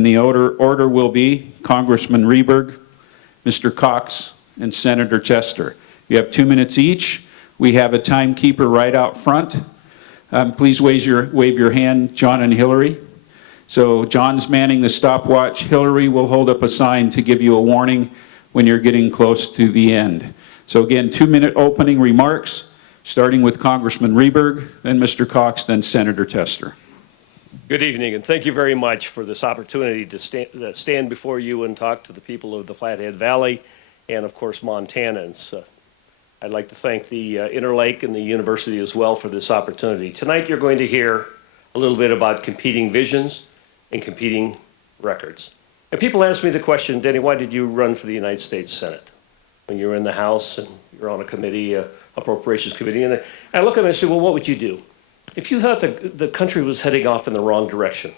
And the order will be Congressman Rehberg, Mr. Cox, and Senator Tester. You have 2 minutes each. We have a timekeeper right out front. Please wave your hand, John and Hillary. So John's manning the stopwatch. Hillary will hold up a sign to give you a warning when you're getting close to the end. So again, 2-minute opening remarks, starting with Congressman Rehberg, then Mr. Cox, then Senator Tester. Good evening, and thank you very much for this opportunity to stand before you and talk to the people of the Flathead Valley and, of course, Montanans. I'd like to thank the Interlake and the university as well for this opportunity. Tonight you're going to hear a little bit about competing visions and competing records. And people ask me the question, Denny, why did you run for the United States Senate when you were in the House and you're on a committee, appropriations committee? And I look at them and say, well, what would you do? If you thought the country was heading off in the wrong direction,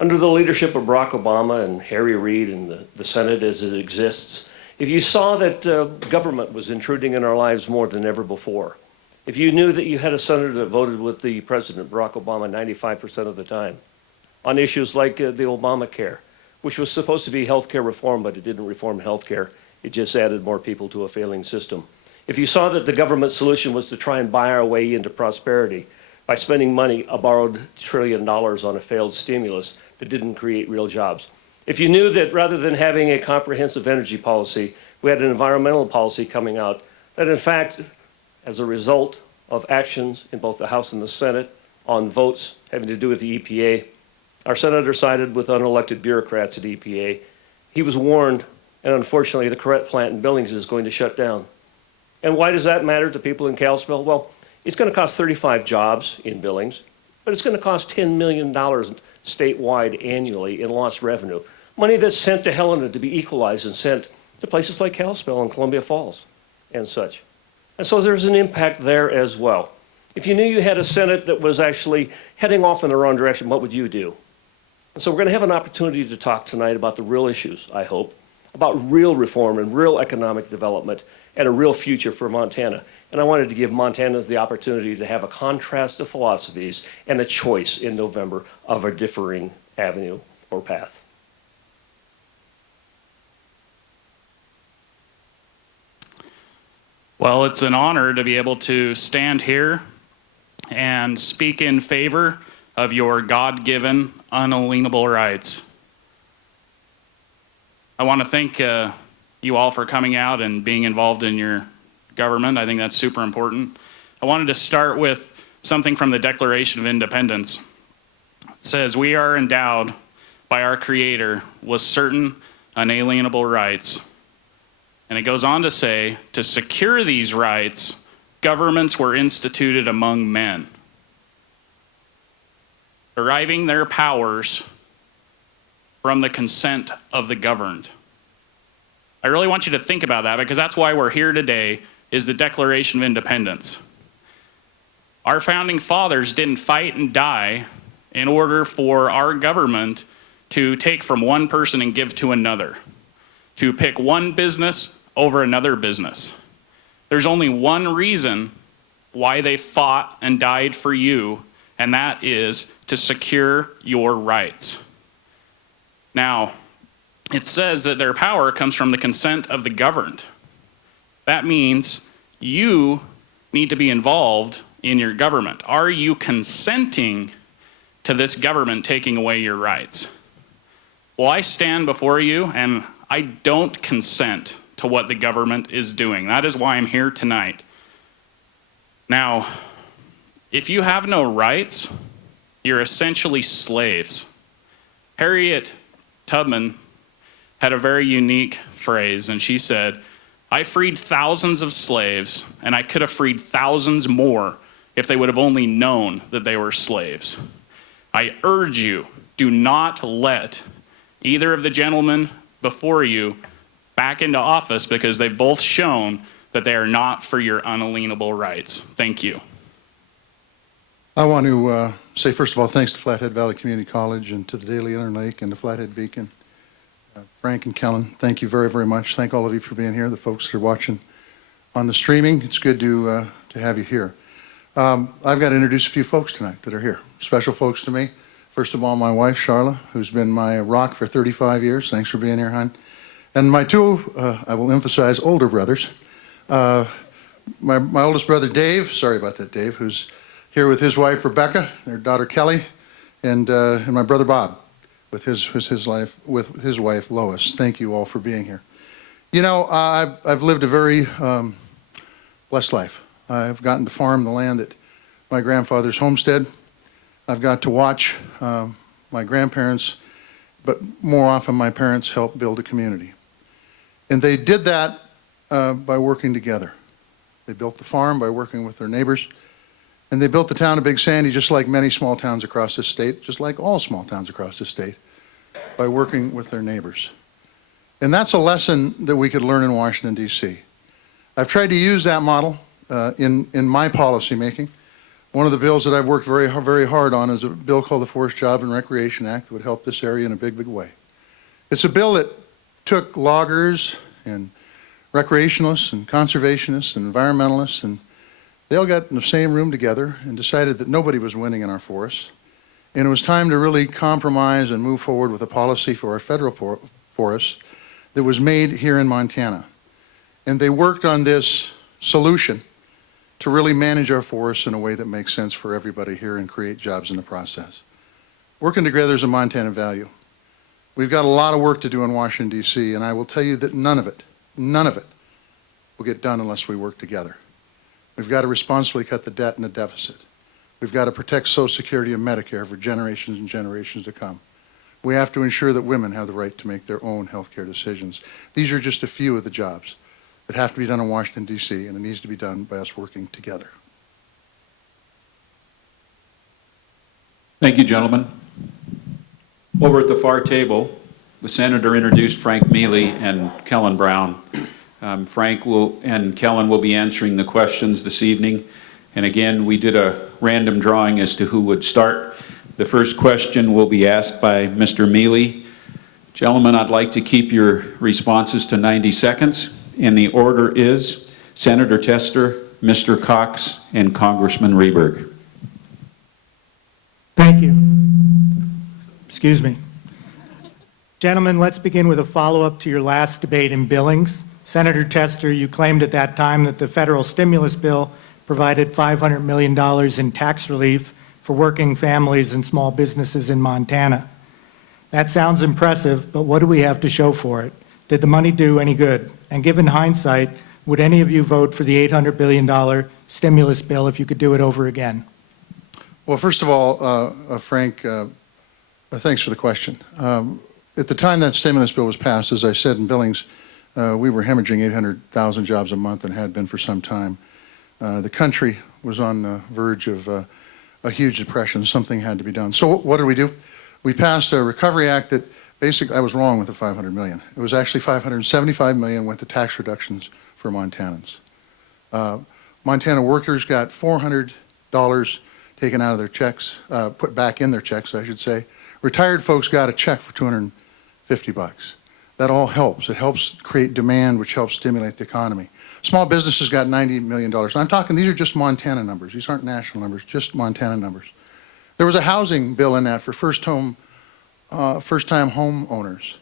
under the leadership of Barack Obama and Harry Reid and the Senate as it exists, if you saw that government was intruding in our lives more than ever before, if you knew that you had a senator that voted with the president, Barack Obama, 95% of the time, on issues like the Obamacare, which was supposed to be health care reform, but it didn't reform health care, it just added more people to a failing system. If you saw that the government solution was to try and buy our way into prosperity, by spending money, a borrowed $1 trillion on a failed stimulus that didn't create real jobs. If you knew that rather than having a comprehensive energy policy, we had an environmental policy coming out, that in fact, as a result of actions in both the House and the Senate on votes having to do with the EPA, our senator sided with unelected bureaucrats at EPA. He was warned, and unfortunately the Corette plant in Billings is going to shut down. And why does that matter to people in Kalispell? Well, it's going to cost 35 jobs in Billings, but it's going to cost $10 million statewide annually in lost revenue. Money that's sent to Helena to be equalized and sent to places like Kalispell and Columbia Falls and such. And so there's an impact there as well. If you knew you had a Senate that was actually heading off in the wrong direction, what would you do? And so we're going to have an opportunity to talk tonight about the real issues, I hope, about real reform and real economic development and a real future for Montana. And I wanted to give Montanans the opportunity to have a contrast of philosophies and a choice in November of a differing avenue or path. Well, it's an honor to be able to stand here and speak in favor of your God-given, unalienable rights. I want to thank you all for coming out and being involved in your government. I think that's super important. I wanted to start with something from the Declaration of Independence. It says, "We are endowed by our Creator with certain unalienable rights." And it goes on to say, to secure these rights, governments were instituted among men, deriving their powers from the consent of the governed. I really want you to think about that, because that's why we're here today, is the Declaration of Independence. Our founding fathers didn't fight and die in order for our government to take from one person and give to another, to pick one business over another business. There's only one reason why they fought and died for you, and that is to secure your rights. Now, it says that their power comes from the consent of the governed. That means you need to be involved in your government. Are you consenting to this government taking away your rights? Well, I stand before you and I don't consent to what the government is doing. That is why I'm here tonight. Now, if you have no rights, you're essentially slaves. Harriet Tubman had a very unique phrase, and she said, "I freed thousands of slaves, and I could have freed thousands more if they would have only known that they were slaves." I urge you, do not let either of the gentlemen before you back into office, because they've both shown that they are not for your unalienable rights. Thank you. I want to say, first of all, thanks to Flathead Valley Community College and to the Daily Interlake and the Flathead Beacon. Frank and Kellen, thank you very, very much. Thank all of you for being here. The folks that are watching on the streaming, it's good to have you here. I've got to introduce a few folks tonight that are here. Special folks to me. First of all, my wife, Charla, who's been my rock for 35 years. Thanks for being here, hon. And my two, I will emphasize, older brothers. My oldest brother, Dave, sorry about that, Dave, who's here with his wife, Rebecca, their daughter, Kelly, and my brother, Bob, with his wife, Lois. Thank you all for being here. You know, I've lived a very blessed life. I've gotten to farm the land at my grandfather's homestead. I've got to watch my grandparents, but more often my parents helped build a community. And they did that by working together. They built the farm by working with their neighbors, and they built the town of Big Sandy just like many small towns across this state, just like all small towns across this state, by working with their neighbors. And that's a lesson that we could learn in Washington, D.C. I've tried to use that model in my policy making. One of the bills that I've worked very hard on is a bill called the Forest Job and Recreation Act that would help this area in a big way. It's a bill that took loggers and recreationalists and conservationists and environmentalists, and they all got in the same room together and decided that nobody was winning in our forests. And it was time to really compromise and move forward with a policy for our federal forests that was made here in Montana. And they worked on this solution to really manage our forests in a way that makes sense for everybody here and create jobs in the process. Working together is a Montana value. We've got a lot of work to do in Washington, D.C., and I will tell you that none of it will get done unless we work together. We've got to responsibly cut the debt and the deficit. We've got to protect Social Security and Medicare for generations and generations to come. We have to ensure that women have the right to make their own health care decisions. These are just a few of the jobs that have to be done in Washington, D.C., and it needs to be done by us working together. Thank you, gentlemen. Over at the far table, the senator introduced Frank Mealy and Kellen Brown. Frank and Kellen will be answering the questions this evening. And again, we did a random drawing as to who would start. The first question will be asked by Mr. Mealy. Gentlemen, I'd like to keep your responses to 90 seconds. And the order is Senator Tester, Mr. Cox, and Congressman Rehberg. Thank you. Excuse me. Gentlemen, let's begin with a follow-up to your last debate in Billings. Senator Tester, you claimed at that time that the federal stimulus bill provided $500 million in tax relief for working families and small businesses in Montana. That sounds impressive, but what do we have to show for it? Did the money do any good? And given hindsight, would any of you vote for the $800 billion stimulus bill if you could do it over again? Well, first of all, Frank, thanks for the question. At the time that stimulus bill was passed, as I said in Billings, we were hemorrhaging 800,000 jobs a month and had been for some time. The country was on the verge of a huge depression. Something had to be done. So what did we do? We passed a Recovery Act that basically, I was wrong with the $500 million. It was actually $575 million went to tax reductions for Montanans. Montana workers got $400 taken out of their checks, put back in their checks, I should say. Retired folks got a check for $250. That all helps. It helps create demand, which helps stimulate the economy. Small businesses got $90 million. And I'm talking, these are just Montana numbers. These aren't national numbers, just Montana numbers. There was a housing bill in that for first-time homeowners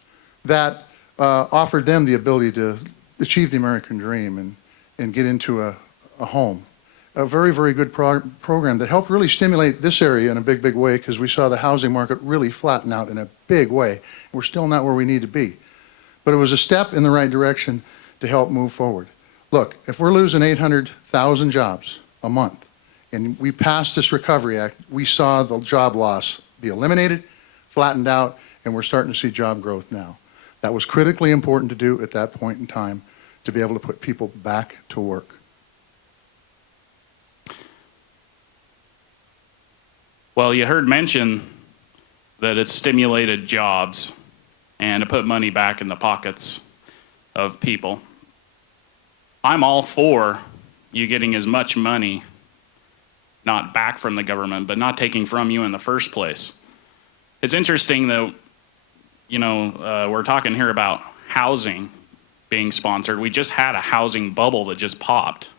that offered them the ability to achieve the American dream and get into a home. A very, very good program that helped really stimulate this area in a big, big way because we saw the housing market really flatten out in a big way. We're still not where we need to be. But it was a step in the right direction to help move forward. Look, if we're losing 800,000 jobs a month and we passed this Recovery Act, we saw the job loss be eliminated, flattened out, and we're starting to see job growth now. That was critically important to do at that point in time to be able to put people back to work. Well, you heard mention that it stimulated jobs and to put money back in the pockets of people. I'm all for you getting as much money, not back from the government, but not taking from you in the first place. It's interesting that, we're talking here about housing being sponsored. We just had a housing bubble that just popped,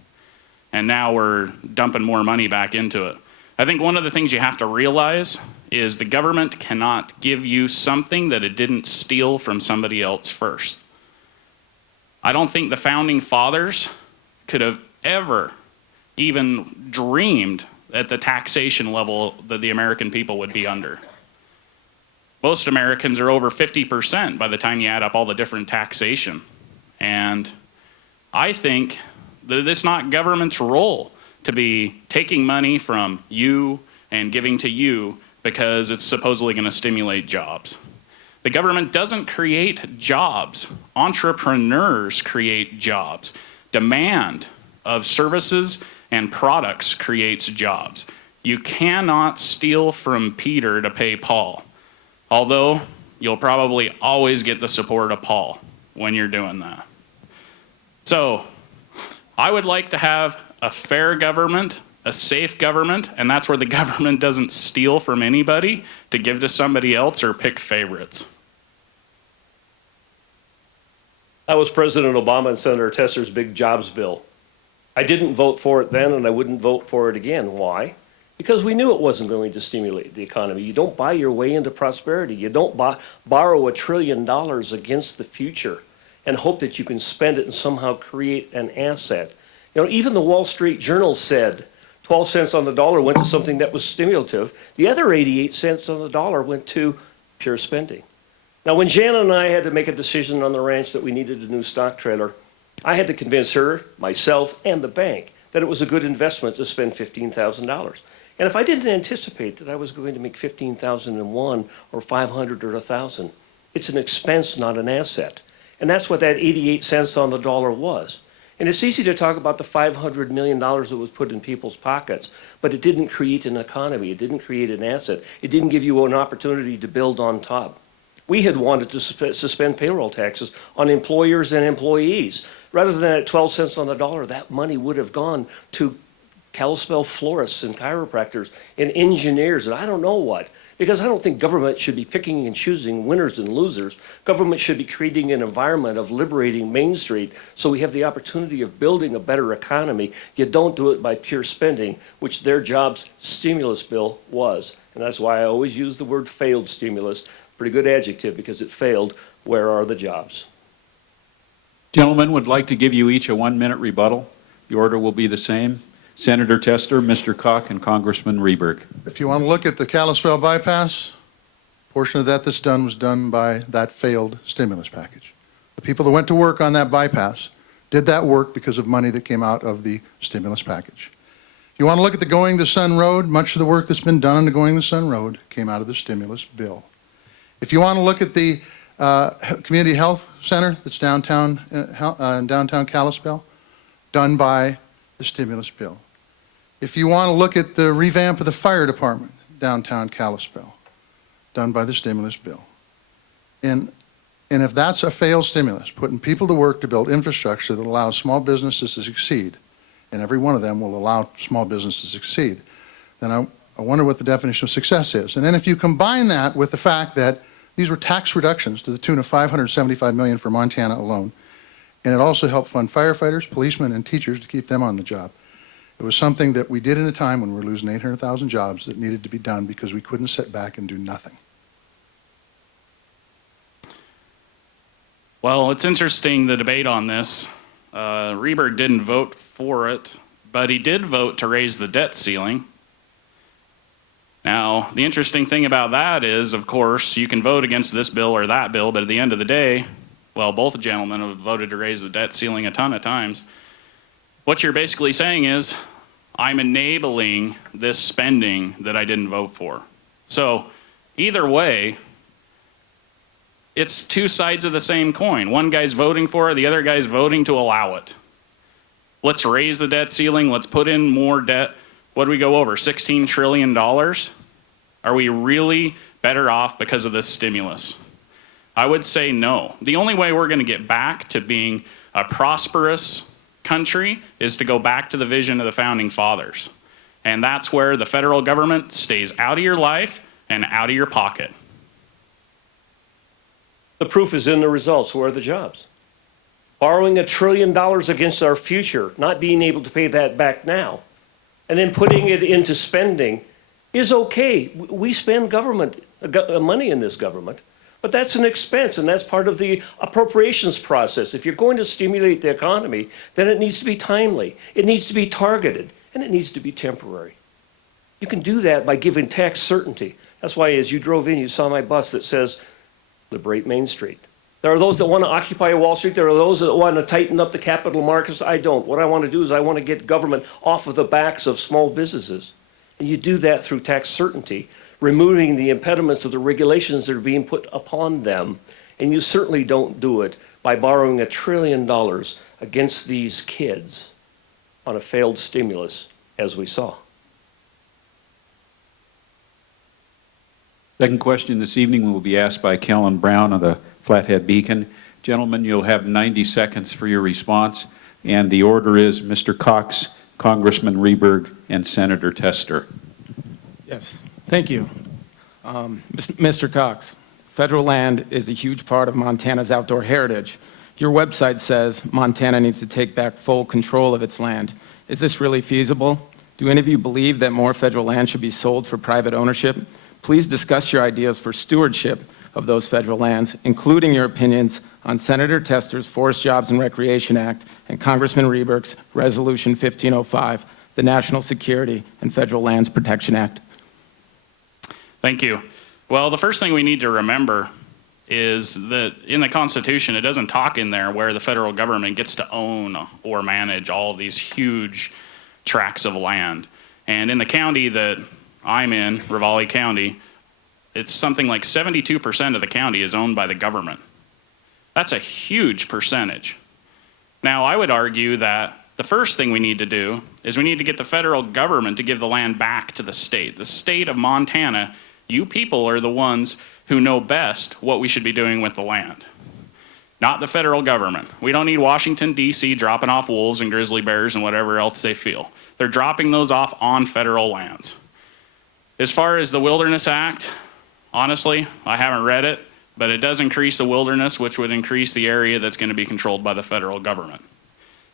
and now we're dumping more money back into it. I think one of the things you have to realize is the government cannot give you something that it didn't steal from somebody else first. I don't think the founding fathers could have ever even dreamed at the taxation level that the American people would be under. Most Americans are over 50% by the time you add up all the different taxation. And I think that it's not government's role to be taking money from you and giving to you because it's supposedly going to stimulate jobs. The government doesn't create jobs. Entrepreneurs create jobs. Demand of services and products creates jobs. You cannot steal from Peter to pay Paul, although you'll probably always get the support of Paul when you're doing that. So I would like to have a fair government, a safe government, and that's where the government doesn't steal from anybody to give to somebody else or pick favorites. That was President Obama and Senator Tester's big jobs bill. I didn't vote for it then, and I wouldn't vote for it again. Why? Because we knew it wasn't going to stimulate the economy. You don't buy your way into prosperity. You don't borrow $1 trillion against the future and hope that you can spend it and somehow create an asset. You know, even the Wall Street Journal said 12 cents on the dollar went to something that was stimulative. The other 88 cents on the dollar went to pure spending. Now, when Jan and I had to make a decision on the ranch that we needed a new stock trailer, I had to convince her, myself, and the bank that it was a good investment to spend $15,000. And if I didn't anticipate that I was going to make $15,000 in one or 500 or 1,000, it's an expense, not an asset. And that's what that 88 cents on the dollar was. And it's easy to talk about the $500 million that was put in people's pockets, but it didn't create an economy. It didn't create an asset. It didn't give you an opportunity to build on top. We had wanted to suspend payroll taxes on employers and employees. Rather than at 12 cents on the dollar, that money would have gone to Kalispell florists and chiropractors and engineers and I don't know what. Because I don't think government should be picking and choosing winners and losers. Government should be creating an environment of liberating Main Street so we have the opportunity of building a better economy. You don't do it by pure spending, which their jobs stimulus bill was. And that's why I always use the word failed stimulus. Pretty good adjective because it failed. Where are the jobs? Gentlemen would like to give you each a 1-minute rebuttal. The order will be the same. Senator Tester, Mr. Cox, and Congressman Rehberg. If you want to look at the Kalispell bypass, portion of that that's done was done by that failed stimulus package. The people that went to work on that bypass did that work because of money that came out of the stimulus package. If you want to look at the Going the Sun Road, much of the work that's been done on the Going the Sun Road came out of the stimulus bill. If you want to look at the community health center that's downtown Kalispell, done by the stimulus bill. If you want to look at the revamp of the fire department downtown Kalispell, done by the stimulus bill. And if that's a failed stimulus, putting people to work to build infrastructure that allows small businesses to succeed, and every one of them will allow small businesses to succeed, then I wonder what the definition of success is. And then if you combine that with the fact that these were tax reductions to the tune of $575 million for Montana alone, and it also helped fund firefighters, policemen, and teachers to keep them on the job. It was something that we did in a time when we were losing 800,000 jobs that needed to be done because we couldn't sit back and do nothing. Well, it's interesting, the debate on this. Rehberg didn't vote for it, but he did vote to raise the debt ceiling. Now, the interesting thing about that is, of course, you can vote against this bill or that bill, but at the end of the day, well, both gentlemen have voted to raise the debt ceiling a ton of times. What you're basically saying is, I'm enabling this spending that I didn't vote for. So, either way, it's two sides of the same coin. One guy's voting for it, the other guy's voting to allow it. Let's raise the debt ceiling, let's put in more debt. What do we go over, $16 trillion? Are we really better off because of this stimulus? I would say no. The only way we're going to get back to being a prosperous country is to go back to the vision of the founding fathers. And that's where the federal government stays out of your life and out of your pocket. The proof is in the results. Where are the jobs? Borrowing $1 trillion against our future, not being able to pay that back now. and then putting it into spending is okay. We spend government money in this government, but that's an expense, and that's part of the appropriations process. If you're going to stimulate the economy, then it needs to be timely, it needs to be targeted, and it needs to be temporary. You can do that by giving tax certainty. That's why as you drove in, you saw my bus that says, liberate Main Street. There are those that want to occupy Wall Street. There are those that want to tighten up the capital markets. I don't. What I want to do is I want to get government off of the backs of small businesses. And you do that through tax certainty, removing the impediments of the regulations that are being put upon them. And you certainly don't do it by borrowing $1 trillion against these kids on a failed stimulus, as we saw. Second question this evening will be asked by Kellen Brown of the Flathead Beacon. Gentlemen, you'll have 90 seconds for your response, and the order is Mr. Cox, Congressman Rehberg, and Senator Tester. Yes, thank you. Mr. Cox, federal land is a huge part of Montana's outdoor heritage. Your website says Montana needs to take back full control of its land. Is this really feasible? Do any of you believe that more federal land should be sold for private ownership? Please discuss your ideas for stewardship of those federal lands, including your opinions on Senator Tester's Forest Jobs and Recreation Act and Congressman Rehberg's Resolution 1505, the National Security and Federal Lands Protection Act. Thank you. Well, the first thing we need to remember is that in the Constitution, it doesn't talk in there where the federal government gets to own or manage all of these huge tracts of land. And in the county that I'm in, Ravalli County, it's something like 72% of the county is owned by the government. That's a huge percentage. Now, I would argue that the first thing we need to do is we need to get the federal government to give the land back to the state. The state of Montana, you people are the ones who know best what we should be doing with the land, not the federal government. We don't need Washington, D.C. dropping off wolves and grizzly bears and whatever else they feel. They're dropping those off on federal lands. As far as the Wilderness Act, honestly, I haven't read it, but it does increase the wilderness, which would increase the area that's going to be controlled by the federal government.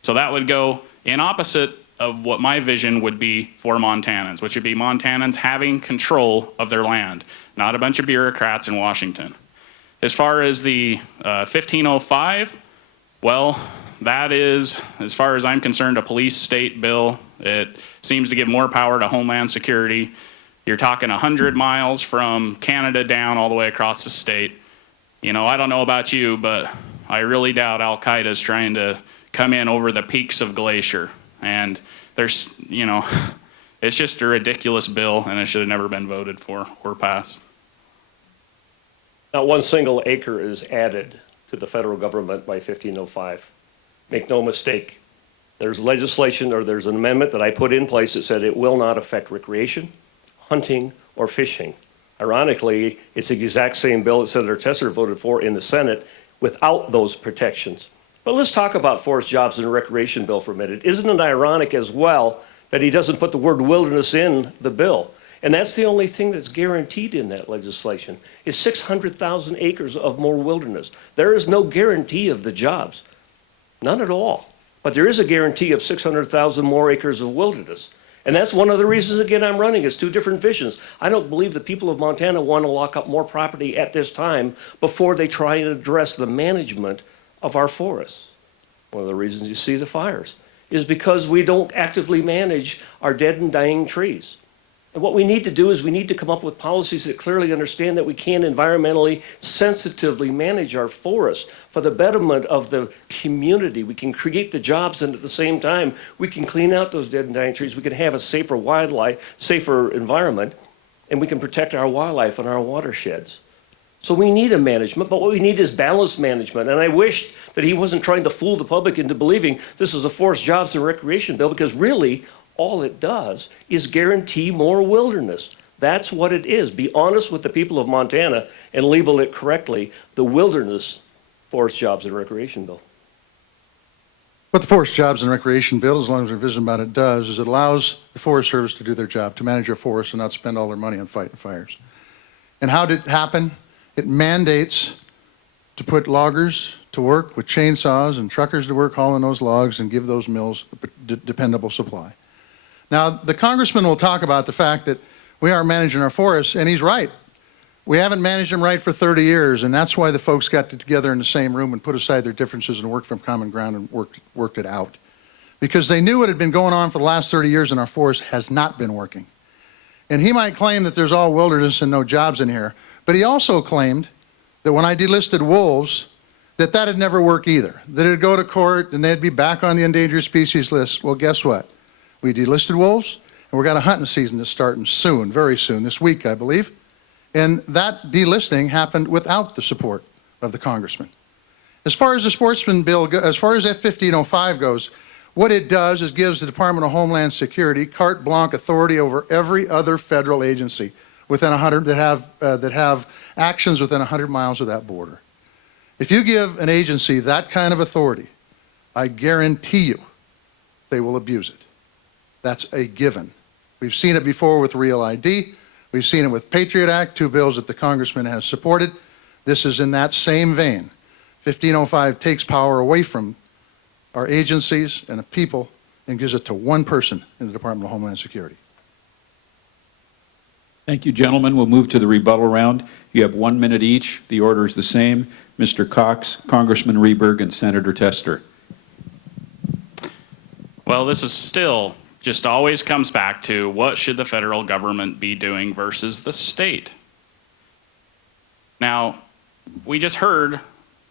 So that would go in opposite of what my vision would be for Montanans, which would be Montanans having control of their land, not a bunch of bureaucrats in Washington. As far as the 1505, well, that is, as far as I'm concerned, a police state bill. It seems to give more power to Homeland Security. You're talking 100 miles from Canada down all the way across the state. You know, I don't know about you, but I really doubt Al-Qaeda is trying to come in over the peaks of Glacier. And there's, you know, it's just a ridiculous bill, and it should have never been voted for or passed. Not one single acre is added to the federal government by 1505. Make no mistake. There's legislation or there's an amendment that I put in place that said it will not affect recreation, hunting, or fishing. Ironically, it's the exact same bill that Senator Tester voted for in the Senate without those protections. But let's talk about Forest Jobs and Recreation bill for a minute. Isn't it ironic as well that he doesn't put the word wilderness in the bill? And that's the only thing that's guaranteed in that legislation is 600,000 acres of more wilderness. There is no guarantee of the jobs, none at all. But there is a guarantee of 600,000 more acres of wilderness. And that's one of the reasons, again, I'm running, is two different visions. I don't believe the people of Montana want to lock up more property at this time before they try and address the management of our forests. One of the reasons you see the fires is because we don't actively manage our dead and dying trees. And what we need to do is we need to come up with policies that clearly understand that we can environmentally sensitively manage our forests for the betterment of the community. We can create the jobs, and at the same time, we can clean out those dead and dying trees. We can have a safer wildlife, safer environment, and we can protect our wildlife and our watersheds. So we need a management, but what we need is balanced management. And I wished that he wasn't trying to fool the public into believing this is a Forest Jobs and Recreation bill, because really, all it does is guarantee more wilderness. That's what it is. Be honest with the people of Montana and label it correctly, the Wilderness Forest Jobs and Recreation Bill. What the Forest Jobs and Recreation Bill, as long as we're visiting about it, does is it allows the Forest Service to do their job, to manage our forests and not spend all their money on fighting fires. And how did it happen? It mandates to put loggers to work with chainsaws and truckers to work hauling those logs and give those mills a dependable supply. Now, the congressman will talk about the fact that we aren't managing our forests, and he's right. We haven't managed them right for 30 years, and that's why the folks got together in the same room and put aside their differences and worked from common ground and worked it out. Because they knew what had been going on for the last 30 years in our forest has not been working. And he might claim that there's all wilderness and no jobs in here, but he also claimed that when I delisted wolves, that had never worked either, that it'd go to court and they'd be back on the endangered species list. Well, guess what? We delisted wolves, and we've got a hunting season that's starting soon, very soon, this week, I believe. And that delisting happened without the support of the congressman. As far as the sportsman bill, as far as F-1505 goes, what it does is gives the Department of Homeland Security carte blanche authority over every other federal agency within 100 that have actions within 100 miles of that border. If you give an agency that kind of authority, I guarantee you they will abuse it. That's a given. We've seen it before with Real ID. We've seen it with Patriot Act, 2 bills that the congressman has supported. This is in that same vein. 1505 takes power away from our agencies and the people and gives it to one person in the Department of Homeland Security. Thank you, gentlemen. We'll move to the rebuttal round. You have 1 minute each. The order is the same. Mr. Cox, Congressman Rehberg, and Senator Tester. Well, this is still just always comes back to what should the federal government be doing versus the state. Now, we just heard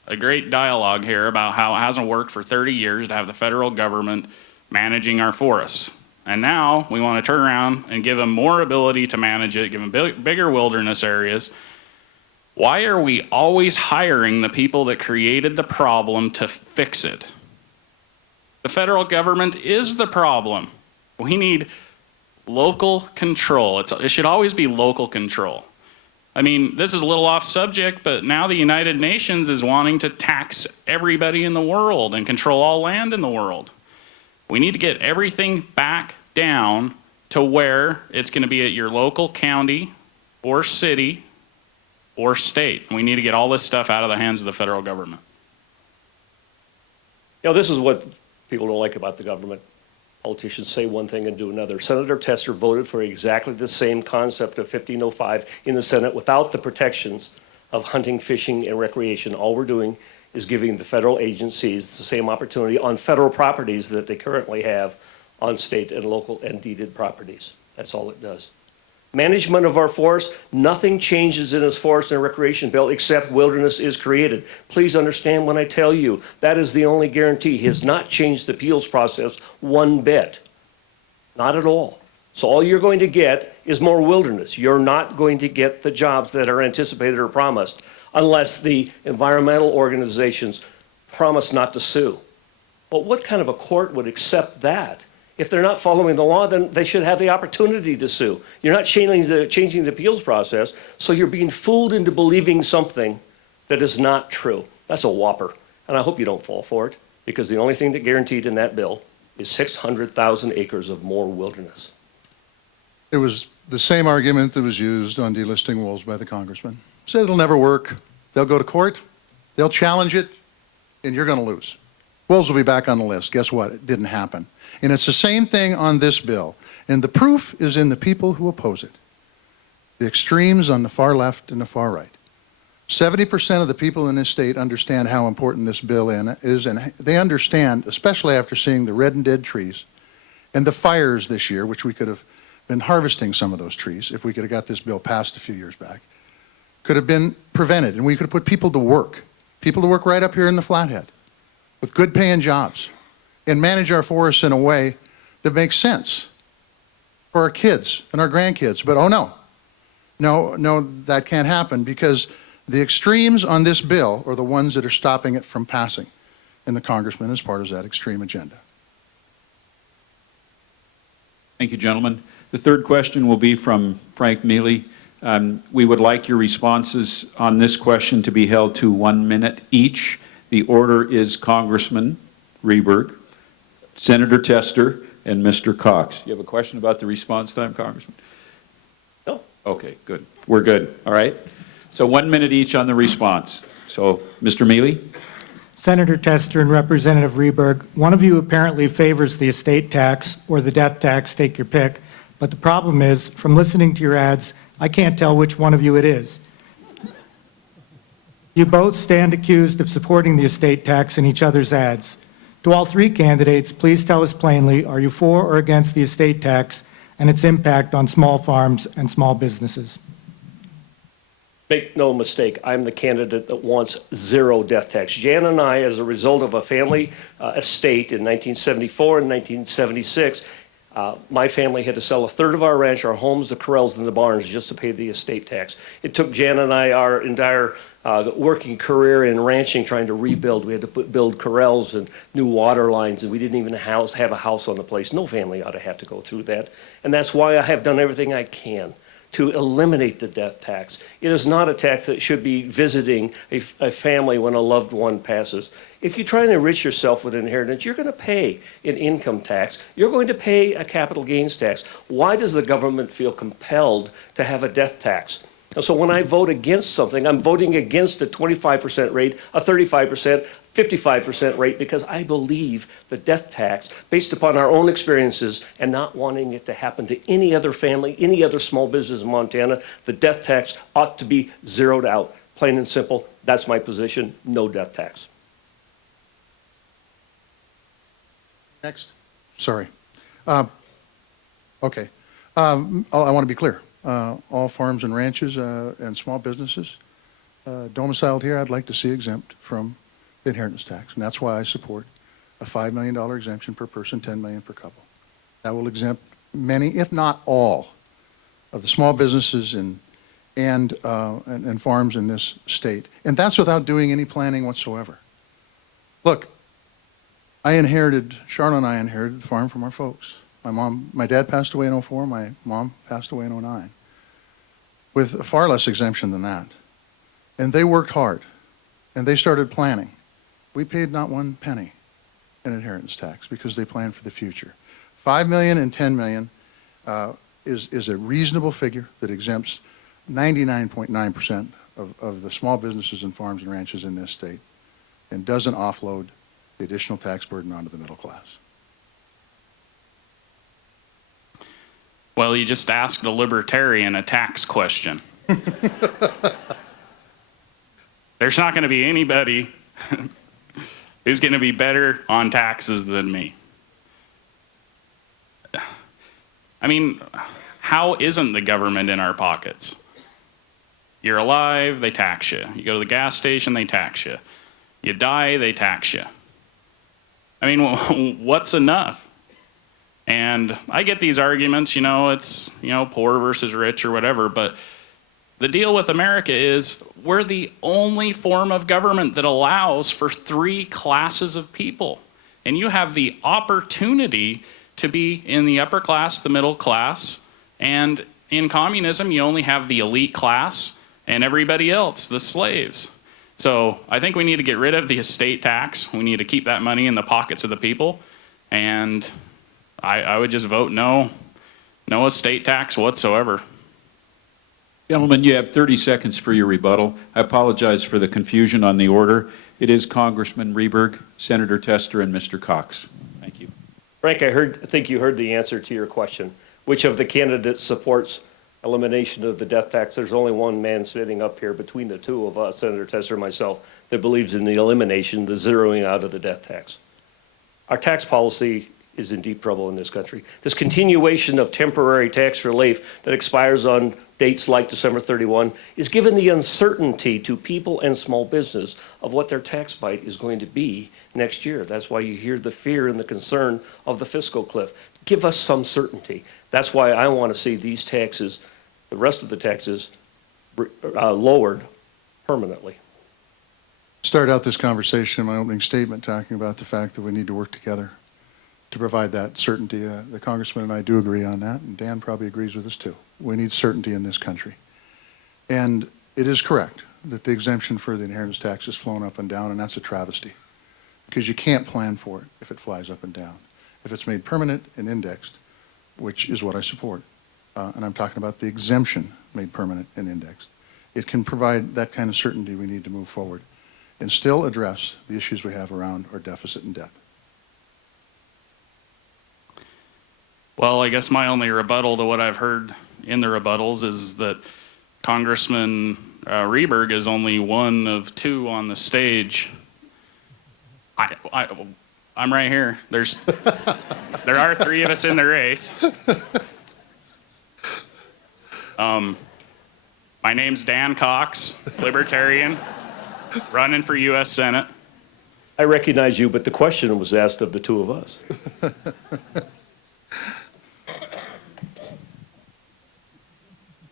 a great dialogue here about how it hasn't worked for 30 years to have the federal government managing our forests. And now we want to turn around and give them more ability to manage it, give them bigger wilderness areas. Why are we always hiring the people that created the problem to fix it? The federal government is the problem. We need local control. It should always be local control. I mean, this is a little off subject, but now the United Nations is wanting to tax everybody in the world and control all land in the world. We need to get everything back down to where it's going to be at your local county or city or state. We need to get all this stuff out of the hands of the federal government. You know, this is what people don't like about the government. Politicians say one thing and do another. Senator Tester voted for exactly the same concept of 1505 in the Senate without the protections of hunting, fishing, and recreation. All we're doing is giving the federal agencies the same opportunity on federal properties that they currently have on state and local and deeded properties. That's all it does. Management of our forests, nothing changes in this forest and recreation bill except wilderness is created. Please understand when I tell you that is the only guarantee. He has not changed the appeals process one bit. Not at all. So all you're going to get is more wilderness. You're not going to get the jobs that are anticipated or promised unless the environmental organizations promise not to sue. But what kind of a court would accept that? If they're not following the law, then they should have the opportunity to sue. You're not changing the appeals process, so you're being fooled into believing something that is not true. That's a whopper, and I hope you don't fall for it, because the only thing that guaranteed in that bill is 600,000 acres of more wilderness. It was the same argument that was used on delisting wolves by the congressman. Said it'll never work. They'll go to court, they'll challenge it, and you're going to lose. Wolves will be back on the list. Guess what? It didn't happen. And it's the same thing on this bill. And the proof is in the people who oppose it. The extremes on the far left and the far right. 70% of the people in this state understand how important this bill is, and they understand, especially after seeing the red and dead trees and the fires this year, which we could have been harvesting some of those trees if we could have got this bill passed a few years back, could have been prevented, and we could have put people to work right up here in the Flathead with good paying jobs, and manage our forests in a way that makes sense for our kids and our grandkids. But oh no, that can't happen, because the extremes on this bill are the ones that are stopping it from passing, and the congressman is part of that extreme agenda. Thank you, gentlemen. The third question will be from Frank Mealy. We would like your responses on this question to be held to 1 minute each. The order is Congressman Rehberg, Senator Tester, and Mr. Cox. You have a question about the response time, Congressman? No. Okay, good. We're good. All right. So 1 minute each on the response. So, Mr. Mealy? Senator Tester and Representative Rehberg, one of you apparently favors the estate tax or the death tax, take your pick, but the problem is, from listening to your ads, I can't tell which one of you it is. You both stand accused of supporting the estate tax in each other's ads. To all three candidates, please tell us plainly, are you for or against the estate tax and its impact on small farms and small businesses? Make no mistake, I'm the candidate that wants zero death tax. Jan and I, as a result of a family estate in 1974 and 1976, my family had to sell a third of our ranch, our homes, the corrals, and the barns just to pay the estate tax. It took Jan and I our entire working career in ranching trying to rebuild. We had to build corrals and new water lines, and we didn't even have a house on the place. No family ought to have to go through that. And that's why I have done everything I can to eliminate the death tax. It is not a tax that should be visiting a family when a loved one passes. If you try and enrich yourself with inheritance, you're going to pay an income tax. You're going to pay a capital gains tax. Why does the government feel compelled to have a death tax? And so when I vote against something, I'm voting against a 25% rate, a 35%, 55% rate, because I believe the death tax, based upon our own experiences and not wanting it to happen to any other family, any other small business in Montana, the death tax ought to be zeroed out. Plain and simple, that's my position, no death tax. Next. Sorry. Okay. I want to be clear. All farms and ranches and small businesses domiciled here, I'd like to see exempt from the inheritance tax. And that's why I support a $5 million exemption per person, $10 million per couple. That will exempt many, if not all, of the small businesses and farms in this state. And that's without doing any planning whatsoever. Look, Charlotte and I inherited the farm from our folks. My dad passed away in 2004, my mom passed away in 2009, with far less exemption than that. And they worked hard, and they started planning. We paid not one penny in inheritance tax because they planned for the future. $5 million and $10 million is a reasonable figure that exempts 99.9% of the small businesses and farms and ranches in this state and doesn't offload the additional tax burden onto the middle class. Well, you just asked a libertarian a tax question. There's not going to be anybody who's going to be better on taxes than me. I mean, how isn't the government in our pockets? You're alive, they tax you. You go to the gas station, they tax you. You die, they tax you. I mean, what's enough? And I get these arguments, it's, poor versus rich or whatever, but the deal with America is we're the only form of government that allows for three classes of people. And you have the opportunity to be in the upper class, the middle class, and in communism, you only have the elite class and everybody else, the slaves. So I think we need to get rid of the estate tax. We need to keep that money in the pockets of the people. And I would just vote no estate tax whatsoever. Gentlemen, you have 30 seconds for your rebuttal. I apologize for the confusion on the order. It is Congressman Rehberg, Senator Tester, and Mr. Cox. Thank you. Frank, I think you heard the answer to your question. Which of the candidates supports elimination of the death tax? There's only one man sitting up here between the two of us, Senator Tester and myself, that believes in the elimination, the zeroing out of the death tax. Our tax policy is in deep trouble in this country. This continuation of temporary tax relief that expires on dates like December 31 is given the uncertainty to people and small business of what their tax bite is going to be next year. That's why you hear the fear and the concern of the fiscal cliff. Give us some certainty. That's why I want to see these taxes, the rest of the taxes, lowered permanently. Start out this conversation in my opening statement talking about the fact that we need to work together to provide that certainty. The Congressman and I do agree on that, and Dan probably agrees with us too. We need certainty in this country. And it is correct that the exemption for the inheritance tax has flown up and down, and that's a travesty because you can't plan for it if it flies up and down. If it's made permanent and indexed, which is what I support, and I'm talking about the exemption made permanent and indexed, it can provide that kind of certainty we need to move forward. and still address the issues we have around our deficit and debt. Well, I guess my only rebuttal to what I've heard in the rebuttals is that Congressman Rehberg is only one of two on the stage. I'm right here. There are three of us in the race. My name's Dan Cox, Libertarian, running for U.S. Senate. I recognize you, but the question was asked of the two of us.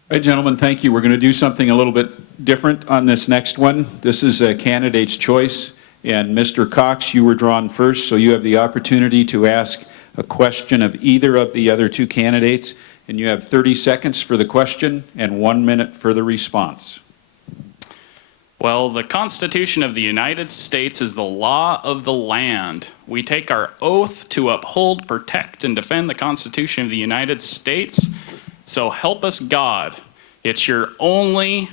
All right, gentlemen, thank you. We're going to do something a little bit different on this next one. This is a candidate's choice, and Mr. Cox, you were drawn first, so you have the opportunity to ask a question of either of the other two candidates, and you have 30 seconds for the question and 1 minute for the response. Well, the Constitution of the United States is the law of the land. We take our oath to uphold, protect, and defend the Constitution of the United States. So help us God. It's your only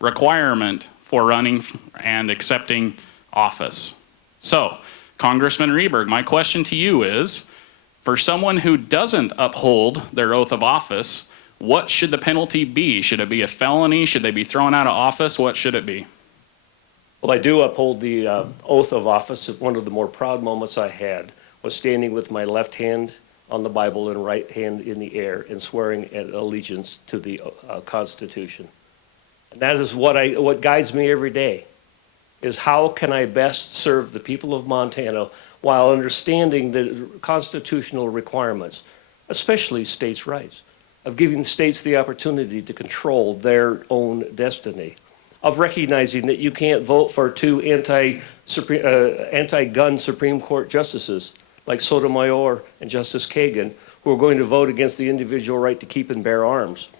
requirement for running and accepting office. So, Congressman Rehberg, my question to you is, for someone who doesn't uphold their oath of office, what should the penalty be? Should it be a felony? Should they be thrown out of office? What should it be? Well, I do uphold the oath of office. One of the more proud moments I had was standing with my left hand on the Bible and right hand in the air and swearing an allegiance to the Constitution. And that is what guides me every day, is how can I best serve the people of Montana while understanding the constitutional requirements, especially states' rights, of giving states the opportunity to control their own destiny, of recognizing that you can't vote for two anti-gun Supreme Court justices like Sotomayor and Justice Kagan, who are going to vote against the individual right to keep and bear arms.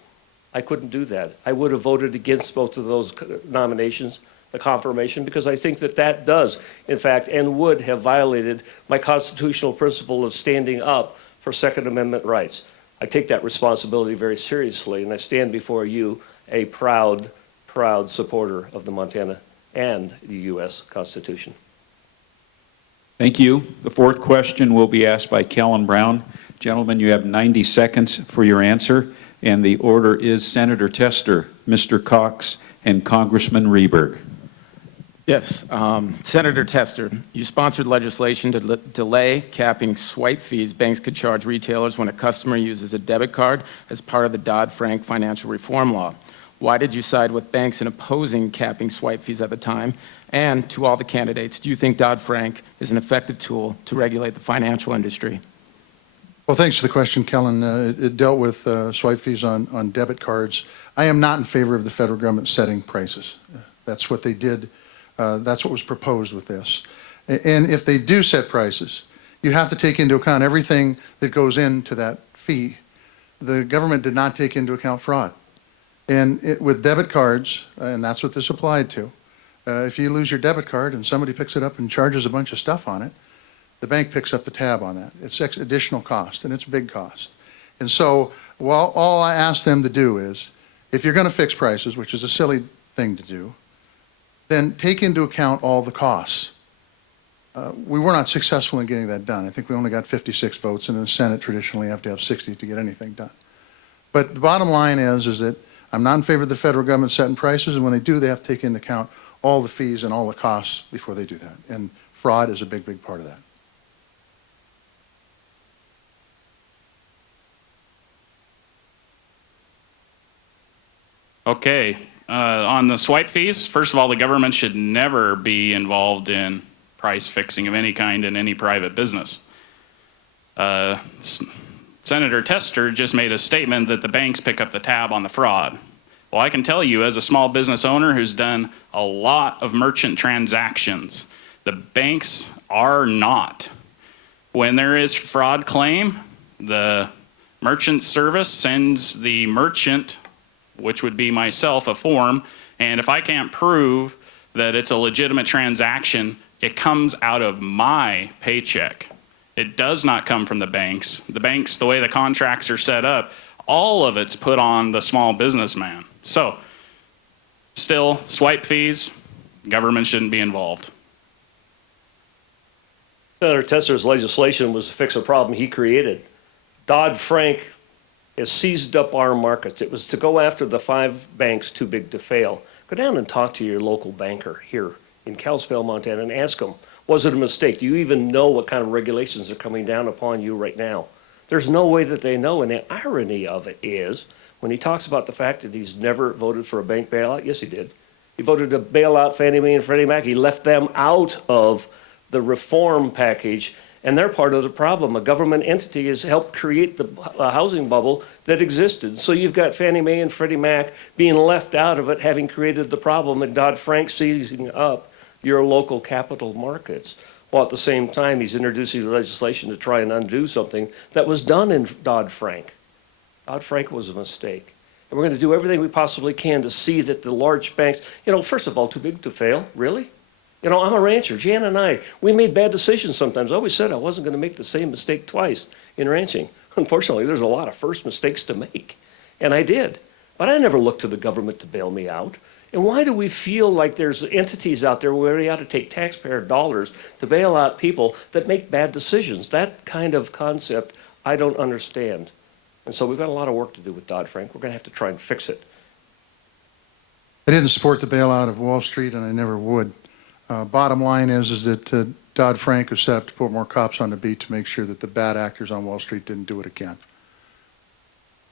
I couldn't do that. I would have voted against both of those nominations, the confirmation, because I think that that does, in fact, and would have violated my constitutional principle of standing up for Second Amendment rights. I take that responsibility very seriously, and I stand before you a proud, proud supporter of the Montana and the U.S. Constitution. Thank you. The fourth question will be asked by Kellen Brown. Gentlemen, you have 90 seconds for your answer, and the order is Senator Tester, Mr. Cox, and Congressman Rehberg. Yes, Senator Tester, you sponsored legislation to delay capping swipe fees banks could charge retailers when a customer uses a debit card as part of the Dodd-Frank financial reform law. Why did you side with banks in opposing capping swipe fees at the time? And to all the candidates, do you think Dodd-Frank is an effective tool to regulate the financial industry? Well, thanks for the question, Kellen. It dealt with swipe fees on debit cards. I am not in favor of the federal government setting prices. That's what they did. That's what was proposed with this. And if they do set prices, you have to take into account everything that goes into that fee. The government did not take into account fraud. And with debit cards, and that's what this applied to, if you lose your debit card and somebody picks it up and charges a bunch of stuff on it, the bank picks up the tab on that. It's additional cost, and it's a big cost. And so, well, all I ask them to do is, if you're going to fix prices, which is a silly thing to do, then take into account all the costs. We were not successful in getting that done. I think we only got 56 votes, and in the Senate, traditionally, you have to have 60 to get anything done. But the bottom line is that I'm not in favor of the federal government setting prices, and when they do, they have to take into account all the fees and all the costs before they do that. And fraud is a big, big part of that. Okay, on the swipe fees, first of all, the government should never be involved in price fixing of any kind in any private business. Senator Tester just made a statement that the banks pick up the tab on the fraud. Well, I can tell you, as a small business owner who's done a lot of merchant transactions, the banks are not. When there is fraud claim, the merchant service sends the merchant, which would be myself, a form, and if I can't prove that it's a legitimate transaction, it comes out of my paycheck. It does not come from the banks. The banks, the way the contracts are set up, all of it's put on the small businessman. So, still, swipe fees, Government shouldn't be involved. Senator Tester's legislation was to fix a problem he created. Dodd-Frank has seized up our markets. It was to go after the 5 banks too big to fail. Go down and talk to your local banker here in Kalispell, Montana, and ask him, was it a mistake? Do you even know what kind of regulations are coming down upon you right now? There's no way that they know, and the irony of it is, when he talks about the fact that he's never voted for a bank bailout, yes, he did. He voted to bail out Fannie Mae and Freddie Mac. He left them out of the reform package, and they're part of the problem. A government entity has helped create the housing bubble that existed. So you've got Fannie Mae and Freddie Mac being left out of it, having created the problem, and Dodd-Frank seizing up your local capital markets. While at the same time, he's introducing legislation to try and undo something that was done in Dodd-Frank. Dodd-Frank was a mistake. And we're going to do everything we possibly can to see that the large banks, first of all, too big to fail, really? I'm a rancher. Jan and I, we made bad decisions sometimes. I always said I wasn't going to make the same mistake twice in ranching. Unfortunately, there's a lot of first mistakes to make, and I did. But I never looked to the government to bail me out. And why do we feel like there's entities out there where we ought to take taxpayer dollars to bail out people that make bad decisions? That kind of concept I don't understand. And so we've got a lot of work to do with Dodd-Frank. We're going to have to try and fix it. I didn't support the bailout of Wall Street, and I never would. Bottom line is that Dodd-Frank was set up to put more cops on the beat to make sure that the bad actors on Wall Street didn't do it again.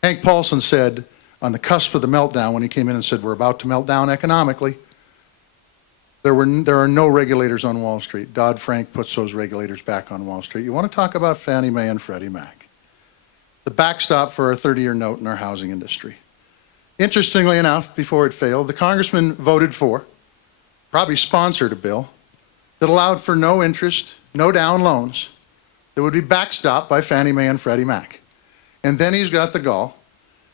Hank Paulson said on the cusp of the meltdown, when he came in and said, we're about to melt down economically, there are no regulators on Wall Street. Dodd-Frank puts those regulators back on Wall Street. You want to talk about Fannie Mae and Freddie Mac, the backstop for our 30-year note in our housing industry. Interestingly enough, before it failed, the congressman voted for, probably sponsored a bill that allowed for no interest, no down loans that would be backstopped by Fannie Mae and Freddie Mac. And then he's got the gall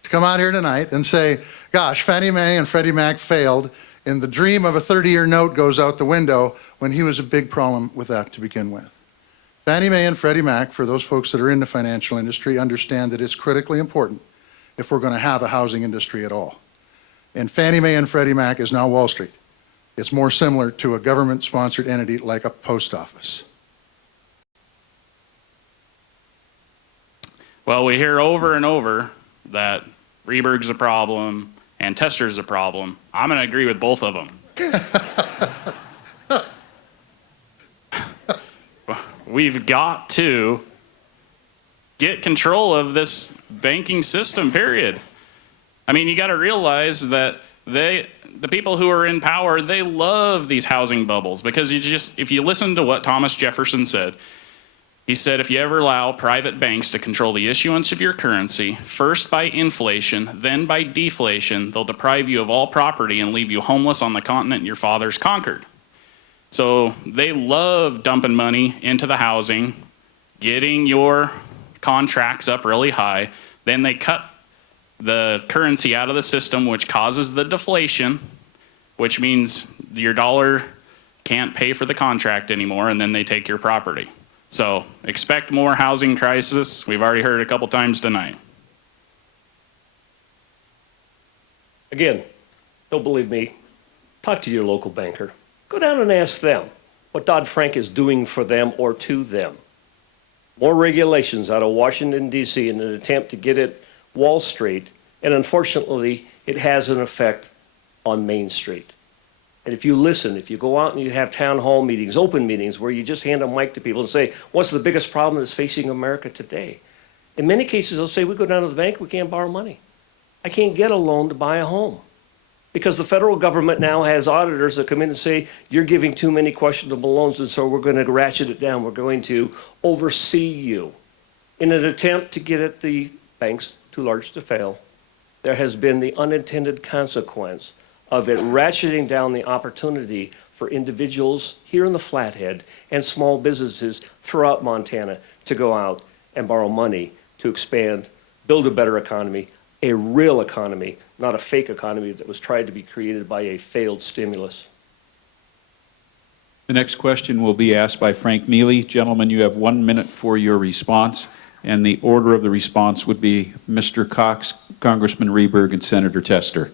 to come out here tonight and say, gosh, Fannie Mae and Freddie Mac failed, and the dream of a 30-year note goes out the window when he was a big problem with that to begin with. Fannie Mae and Freddie Mac, for those folks that are in the financial industry, understand that it's critically important if we're going to have a housing industry at all. And Fannie Mae and Freddie Mac is now Wall Street. It's more similar to a government-sponsored entity like a post office. Well, we hear over and over that Rehberg's a problem and Tester's a problem. I'm going to agree with both of them. We've got to get control of this banking system, period. I mean, you got to realize that the people who are in power, they love these housing bubbles because if you listen to what Thomas Jefferson said, he said, if you ever allow private banks to control the issuance of your currency, first by inflation, then by deflation, they'll deprive you of all property and leave you homeless on the continent your fathers conquered. So they love dumping money into the housing, getting your contracts up really high, then they cut the currency out of the system, which causes the deflation, which means your dollar can't pay for the contract anymore, and then they take your property. So expect more housing crisis. We've already heard it a couple times tonight. Again, don't believe me. Talk to your local banker. Go down and ask them what Dodd-Frank is doing for them or to them. More regulations out of Washington, D.C. in an attempt to get at Wall Street, and unfortunately, it has an effect on Main Street. And if you listen, if you go out and you have town hall meetings, open meetings, where you just hand a mic to people and say, what's the biggest problem that's facing America today? In many cases, they'll say, we go down to the bank, we can't borrow money. I can't get a loan to buy a home. Because the federal government now has auditors that come in and say, you're giving too many questionable loans, and so we're going to ratchet it down. We're going to oversee you. In an attempt to get at the banks too large to fail, there has been the unintended consequence of it ratcheting down the opportunity for individuals here in the Flathead and small businesses throughout Montana to go out and borrow money to expand, build a better economy, a real economy, not a fake economy that was tried to be created by a failed stimulus. The next question will be asked by Frank Mealy. Gentlemen, you have 1 minute for your response, and the order of the response would be Mr. Cox, Congressman Rehberg, and Senator Tester.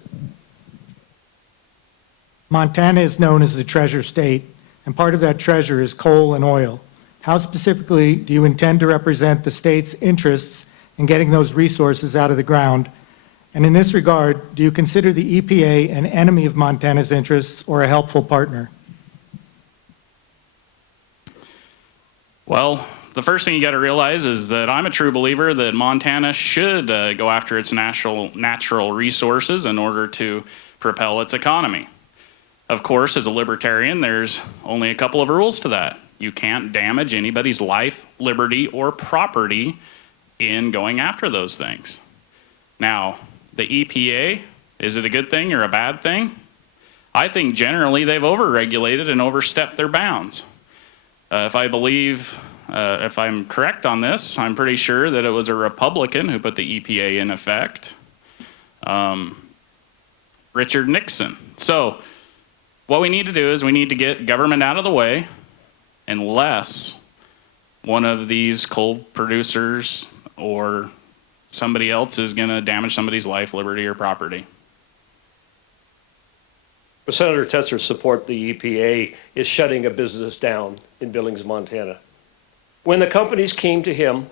Montana is known as the treasure state, and part of that treasure is coal and oil. How specifically do you intend to represent the state's interests in getting those resources out of the ground? And in this regard, do you consider the EPA an enemy of Montana's interests or a helpful partner? Well, the first thing you got to realize is that I'm a true believer that Montana should go after its natural resources in order to propel its economy. Of course, as a libertarian, there's only a couple of rules to that. You can't damage anybody's life, liberty, or property in going after those things. Now, the EPA, is it a good thing or a bad thing? I think generally they've overregulated and overstepped their bounds. If I'm correct on this, I'm pretty sure that it was a Republican who put the EPA in effect, Richard Nixon. So what we need to do is we need to get government out of the way unless one of these coal producers or somebody else is going to damage somebody's life, liberty, or property. Senator Tetzer's support the EPA is shutting a business down in Billings, Montana. When the companies came to him,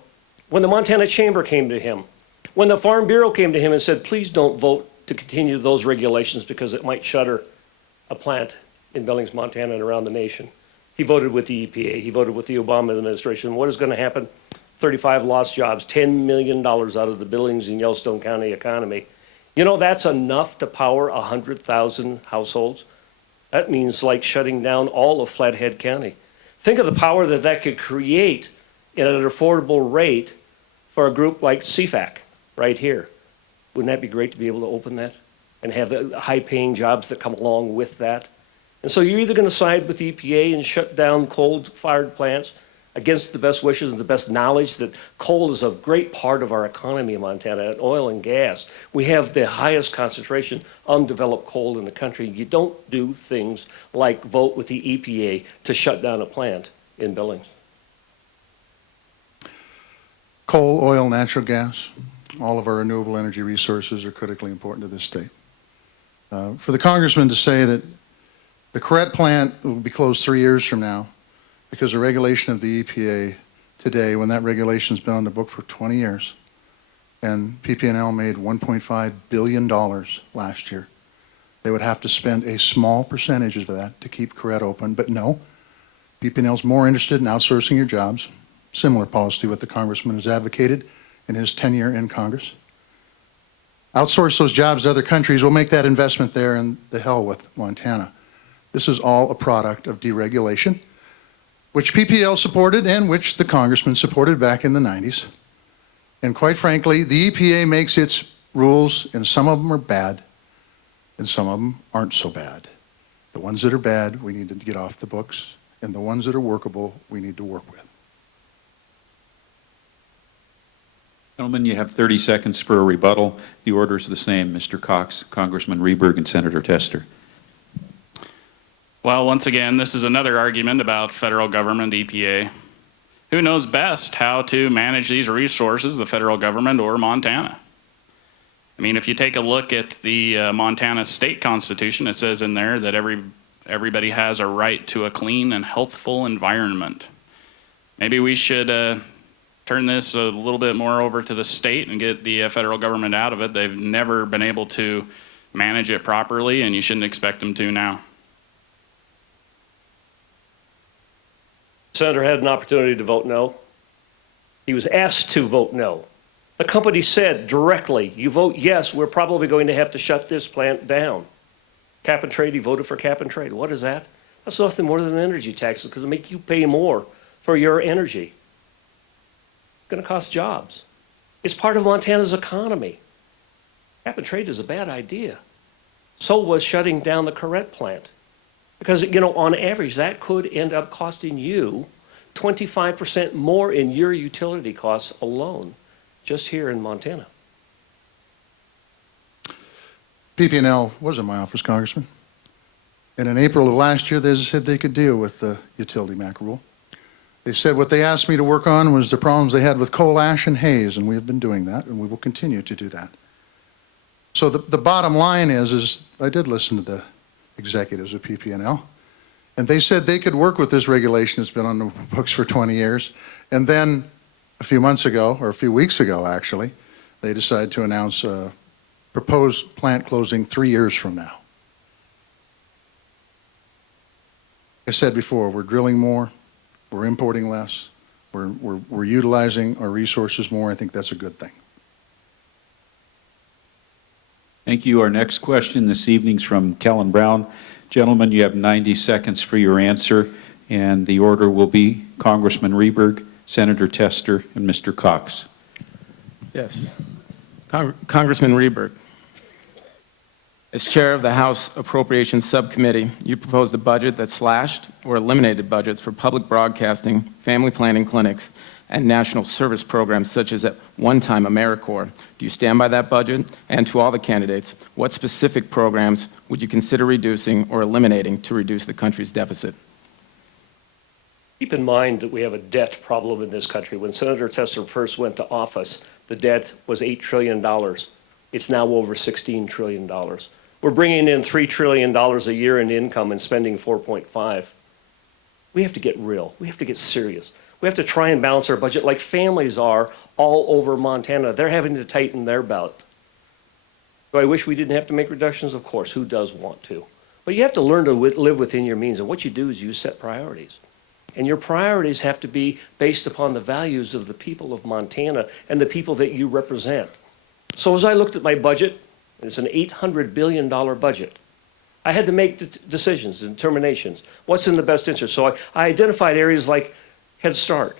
when the Montana Chamber came to him, when the Farm Bureau came to him and said, please don't vote to continue those regulations because it might shutter a plant in Billings, Montana and around the nation, he voted with the EPA. He voted with the Obama administration. What is going to happen? 35 lost jobs, $10 million out of the Billings and Yellowstone County economy. You know, that's enough to power 100,000 households. That means like shutting down all of Flathead County. Think of the power that that could create at an affordable rate for a group like CFAC right here. Wouldn't that be great to be able to open that and have the high-paying jobs that come along with that? And so you're either going to side with the EPA and shut down coal-fired plants against the best wishes and the best knowledge that coal is a great part of our economy in Montana, and oil and gas. We have the highest concentration of undeveloped coal in the country. You don't do things like vote with the EPA to shut down a plant in Billings. Coal, oil, natural gas, all of our renewable energy resources are critically important to this state. For the congressman to say that the Corrette plant will be closed 3 years from now because of regulation of the EPA today, when that regulation's been on the book for 20 years, and PP&L made $1.5 billion last year. They would have to spend a small percentage of that to keep Corrette open, but no, PP&L's more interested in outsourcing your jobs, similar policy to what the congressman has advocated in his tenure in Congress. Outsource those jobs to other countries, we'll make that investment there, and the hell with Montana. This is all a product of deregulation, which PPL supported and which the congressman supported back in the 90s. And quite frankly, the EPA makes its rules, and some of them are bad, and some of them aren't so bad. The ones that are bad, we need to get off the books, and the ones that are workable, we need to work with. Gentlemen, you have 30 seconds for a rebuttal. The order is the same. Mr. Cox, Congressman Rehberg, and Senator Tester. Well, once again, this is another argument about federal government, EPA. Who knows best how to manage these resources, the federal government or Montana? I mean, if you take a look at the Montana state constitution, it says in there that everybody has a right to a clean and healthful environment. Maybe we should turn this a little bit more over to the state and get the federal government out of it. They've never been able to manage it properly, and you shouldn't expect them to now. Senator had an opportunity to vote no. He was asked to vote no. The company said directly, you vote yes, we're probably going to have to shut this plant down. Cap and trade, he voted for cap and trade. What is that? That's nothing more than energy taxes because it make you pay more for your energy. It's going to cost jobs. It's part of Montana's economy. Cap and trade is a bad idea. So was shutting down the Corrette plant. Because, you know, on average, that could end up costing you 25% more in your utility costs alone, just here in Montana. PP&L was in my office, Congressman. And in April of last year, they said they could deal with the utility MAC rule. They said what they asked me to work on was the problems they had with coal ash and haze, and we have been doing that, and we will continue to do that. So the bottom line is I did listen to the executives of PP&L. And they said they could work with this regulation that's been on the books for 20 years. And then a few months ago, or a few weeks ago actually, they decided to announce a proposed plant closing 3 years from now. I said before, we're drilling more, we're importing less, we're utilizing our resources more. I think that's a good thing. Thank you. Our next question this evening is from Kellen Brown. Gentlemen, you have 90 seconds for your answer, and the order will be Congressman Rehberg, Senator Tester, and Mr. Cox. Yes. Congressman Rehberg, as chair of the House Appropriations Subcommittee, you proposed a budget that slashed or eliminated budgets for public broadcasting, family planning clinics, and national service programs such as at one time AmeriCorps. Do you stand by that budget? And to all the candidates, what specific programs would you consider reducing or eliminating to reduce the country's deficit? Keep in mind that we have a debt problem in this country. When Senator Tester first went to office, the debt was $8 trillion. It's now over $16 trillion. We're bringing in $3 trillion a year in income and spending 4.5. We have to get real. We have to get serious. We have to try and balance our budget like families are all over Montana. They're having to tighten their belt. Do I wish we didn't have to make reductions? Of course, who does want to? But you have to learn to live within your means, and what you do is you set priorities. And your priorities have to be based upon the values of the people of Montana and the people that you represent. So as I looked at my budget, it's an $800 billion budget. I had to make decisions and determinations. What's in the best interest? So I identified areas like Head Start,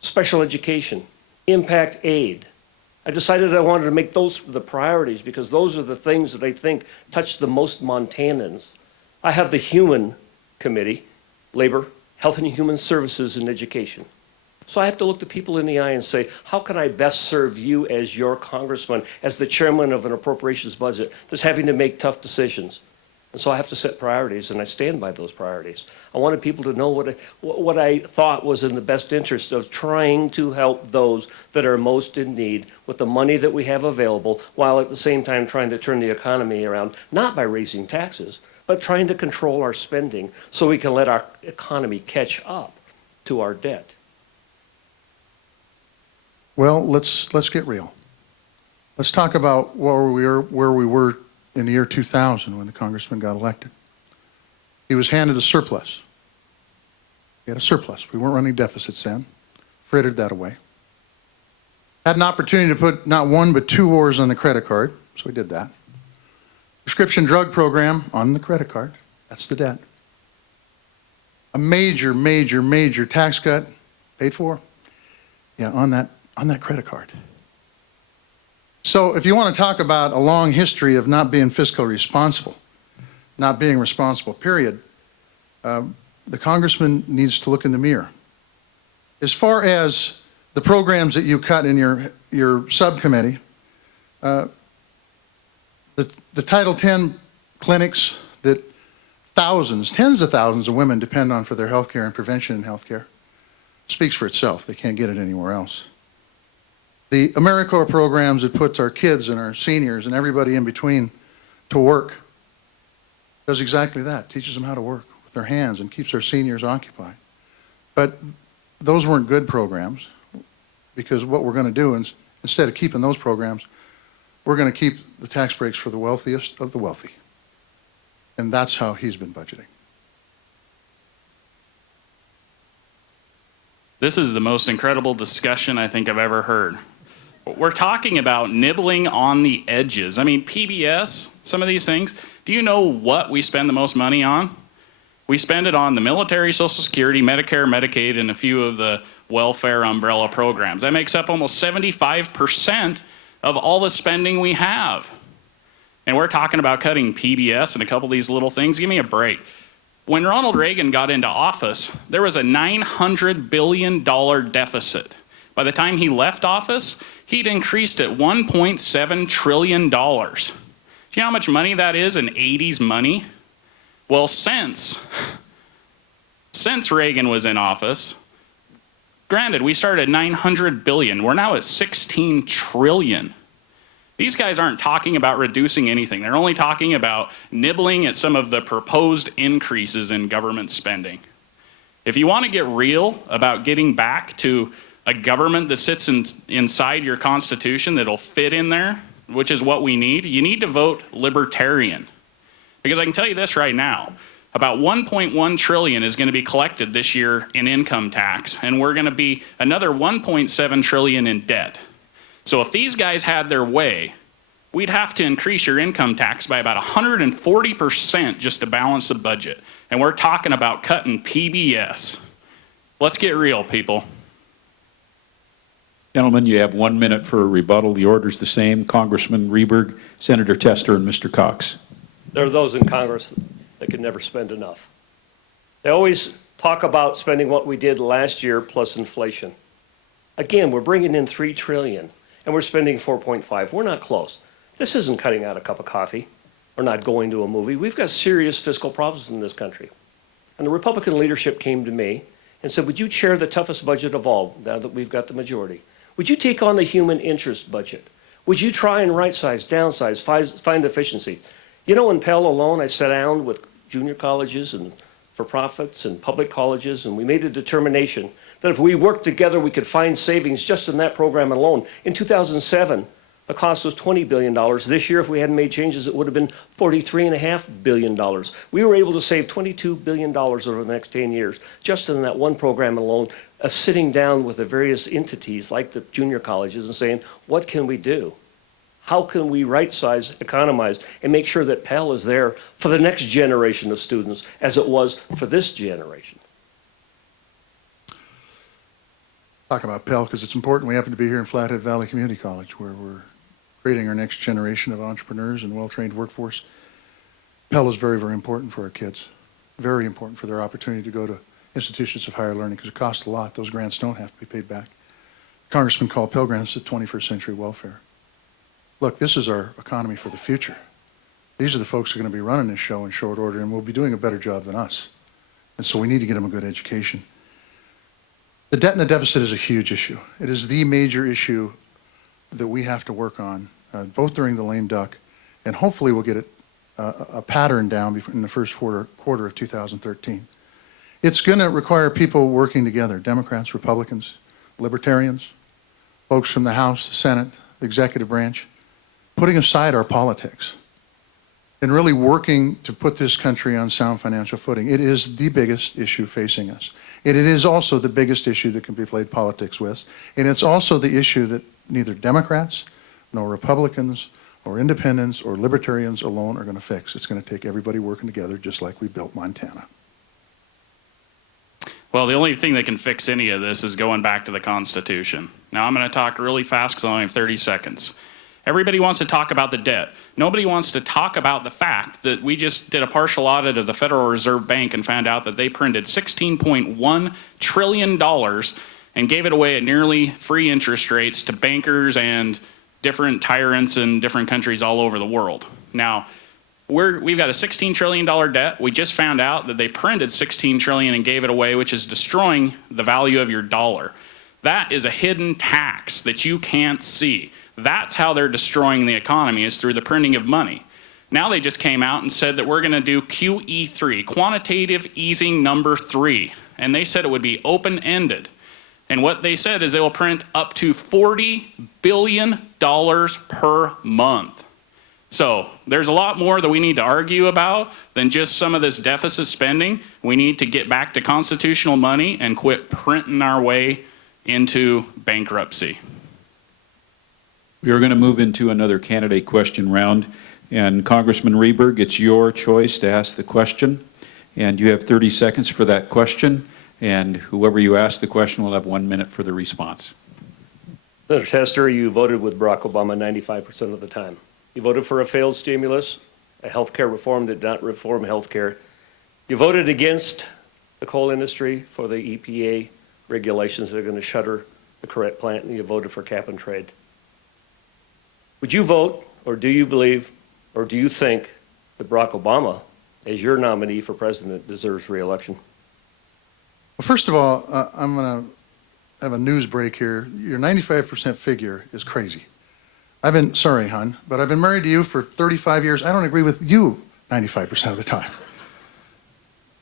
special education, impact aid. I decided I wanted to make those the priorities because those are the things that I think touch the most Montanans. I have the Human Committee, Labor, Health and Human Services, and Education. So I have to look the people in the eye and say, how can I best serve you as your congressman, as the chairman of an appropriations budget that's having to make tough decisions? And so I have to set priorities, and I stand by those priorities. I wanted people to know what I thought was in the best interest of trying to help those that are most in need with the money that we have available, while at the same time trying to turn the economy around, not by raising taxes, but trying to control our spending so we can let our economy catch up to our debt. Well, let's get real. Let's talk about where we were in the year 2000 when the congressman got elected. He was handed a surplus. He had a surplus. We weren't running deficits then. Frittered that away. Had an opportunity to put not one but two wars on the credit card, so we did that. Prescription drug program on the credit card. That's the debt. A major, major, major tax cut paid for. Yeah, on that credit card. So if you want to talk about a long history of not being fiscally responsible, not being responsible, period, the congressman needs to look in the mirror. As far as the programs that you cut in your subcommittee, the Title X clinics that thousands, tens of thousands of women depend on for their health care and prevention in health care speaks for itself. They can't get it anywhere else. The AmeriCorps programs that puts our kids and our seniors and everybody in between to work does exactly that, teaches them how to work with their hands and keeps our seniors occupied. But those weren't good programs, because what we're going to do is, instead of keeping those programs, we're going to keep the tax breaks for the wealthiest of the wealthy. And that's how he's been budgeting. This is the most incredible discussion I think I've ever heard. We're talking about nibbling on the edges. I mean, PBS, some of these things, do you know what we spend the most money on? We spend it on the military, Social Security, Medicare, Medicaid, and a few of the welfare umbrella programs. That makes up almost 75% of all the spending we have. And we're talking about cutting PBS and a couple of these little things. Give me a break. When Ronald Reagan got into office, there was a $900 billion deficit. By the time he left office, he'd increased it $1.7 trillion. Do you know how much money that is in 80s money? Well, since Reagan was in office, granted, we started at $900 billion. We're now at $16 trillion. These guys aren't talking about reducing anything. They're only talking about nibbling at some of the proposed increases in government spending. If you want to get real about getting back to a government that sits inside your Constitution that'll fit in there, which is what we need, you need to vote libertarian. Because I can tell you this right now, about 1.1 trillion is going to be collected this year in income tax, and we're going to be another 1.7 trillion in debt. So if these guys had their way, we'd have to increase your income tax by about 140% just to balance the budget. And we're talking about cutting PBS. Let's get real, people. Gentlemen, you have 1 minute for a rebuttal. The order's the same. Congressman Rehberg, Senator Tester, and Mr. Cox. There are those in Congress that can never spend enough. They always talk about spending what we did last year plus inflation. Again, we're bringing in $3 trillion, and we're spending 4.5. We're not close. This isn't cutting out a cup of coffee or not going to a movie. We've got serious fiscal problems in this country. And the Republican leadership came to me and said, would you chair the toughest budget of all, now that we've got the majority? Would you take on the human interest budget? Would you try and right-size, downsize, find efficiency? You know, in Pell alone, I sat down with junior colleges and for-profits and public colleges, and we made a determination that if we worked together, we could find savings just in that program alone. In 2007, the cost was $20 billion. This year, if we hadn't made changes, it would have been $43.5 billion. We were able to save $22 billion over the next 10 years, just in that one program alone, of sitting down with the various entities like the junior colleges and saying, what can we do? How can we right-size, economize, and make sure that Pell is there for the next generation of students as it was for this generation? Talk about Pell because it's important. We happen to be here in Flathead Valley Community College where we're creating our next generation of entrepreneurs and well-trained workforce. Pell is very, very important for our kids. Very important for their opportunity to go to institutions of higher learning because it costs a lot. Those grants don't have to be paid back. Congressman called Pell Grants the 21st century welfare. Look, this is our economy for the future. These are the folks who are going to be running this show in short order and will be doing a better job than us. And so we need to get them a good education. The debt and the deficit is a huge issue. It is the major issue that we have to work on, both during the lame duck, and hopefully we'll get a pattern down in the first quarter of 2013. It's going to require people working together, Democrats, Republicans, Libertarians, folks from the House, the Senate, the executive branch, putting aside our politics and really working to put this country on sound financial footing. It is the biggest issue facing us. And it is also the biggest issue that can be played politics with. And it's also the issue that neither Democrats, nor Republicans, or independents, or libertarians alone are going to fix. It's going to take everybody working together just like we built Montana. Well, the only thing that can fix any of this is going back to the Constitution. Now, I'm going to talk really fast because I only have 30 seconds. Everybody wants to talk about the debt. Nobody wants to talk about the fact that we just did a partial audit of the Federal Reserve Bank and found out that they printed $16.1 trillion and gave it away at nearly free interest rates to bankers and different tyrants in different countries all over the world. Now, we've got a $16 trillion debt. We just found out that they printed $16 trillion and gave it away, which is destroying the value of your dollar. That is a hidden tax that you can't see. That's how they're destroying the economy, is through the printing of money. Now they just came out and said that we're going to do QE3, quantitative easing number 3. And they said it would be open-ended. And what they said is they will print up to $40 billion per month. So there's a lot more that we need to argue about than just some of this deficit spending. We need to get back to constitutional money and quit printing our way into bankruptcy. We are going to move into another candidate question round. And Congressman Rehberg, it's your choice to ask the question. And you have 30 seconds for that question. And whoever you ask the question will have 1 minute for the response. Senator Tester, you voted with Barack Obama 95% of the time. You voted for a failed stimulus, a health care reform that did not reform health care. You voted against the coal industry for the EPA regulations that are going to shutter the Corrette plant, and you voted for cap and trade. Would you vote, or do you believe, or do you think that Barack Obama, as your nominee for president, deserves re-election? Well, first of all, I'm going to have a news break here. Your 95% figure is crazy. sorry, hon, but I've been married to you for 35 years. I don't agree with you 95% of the time.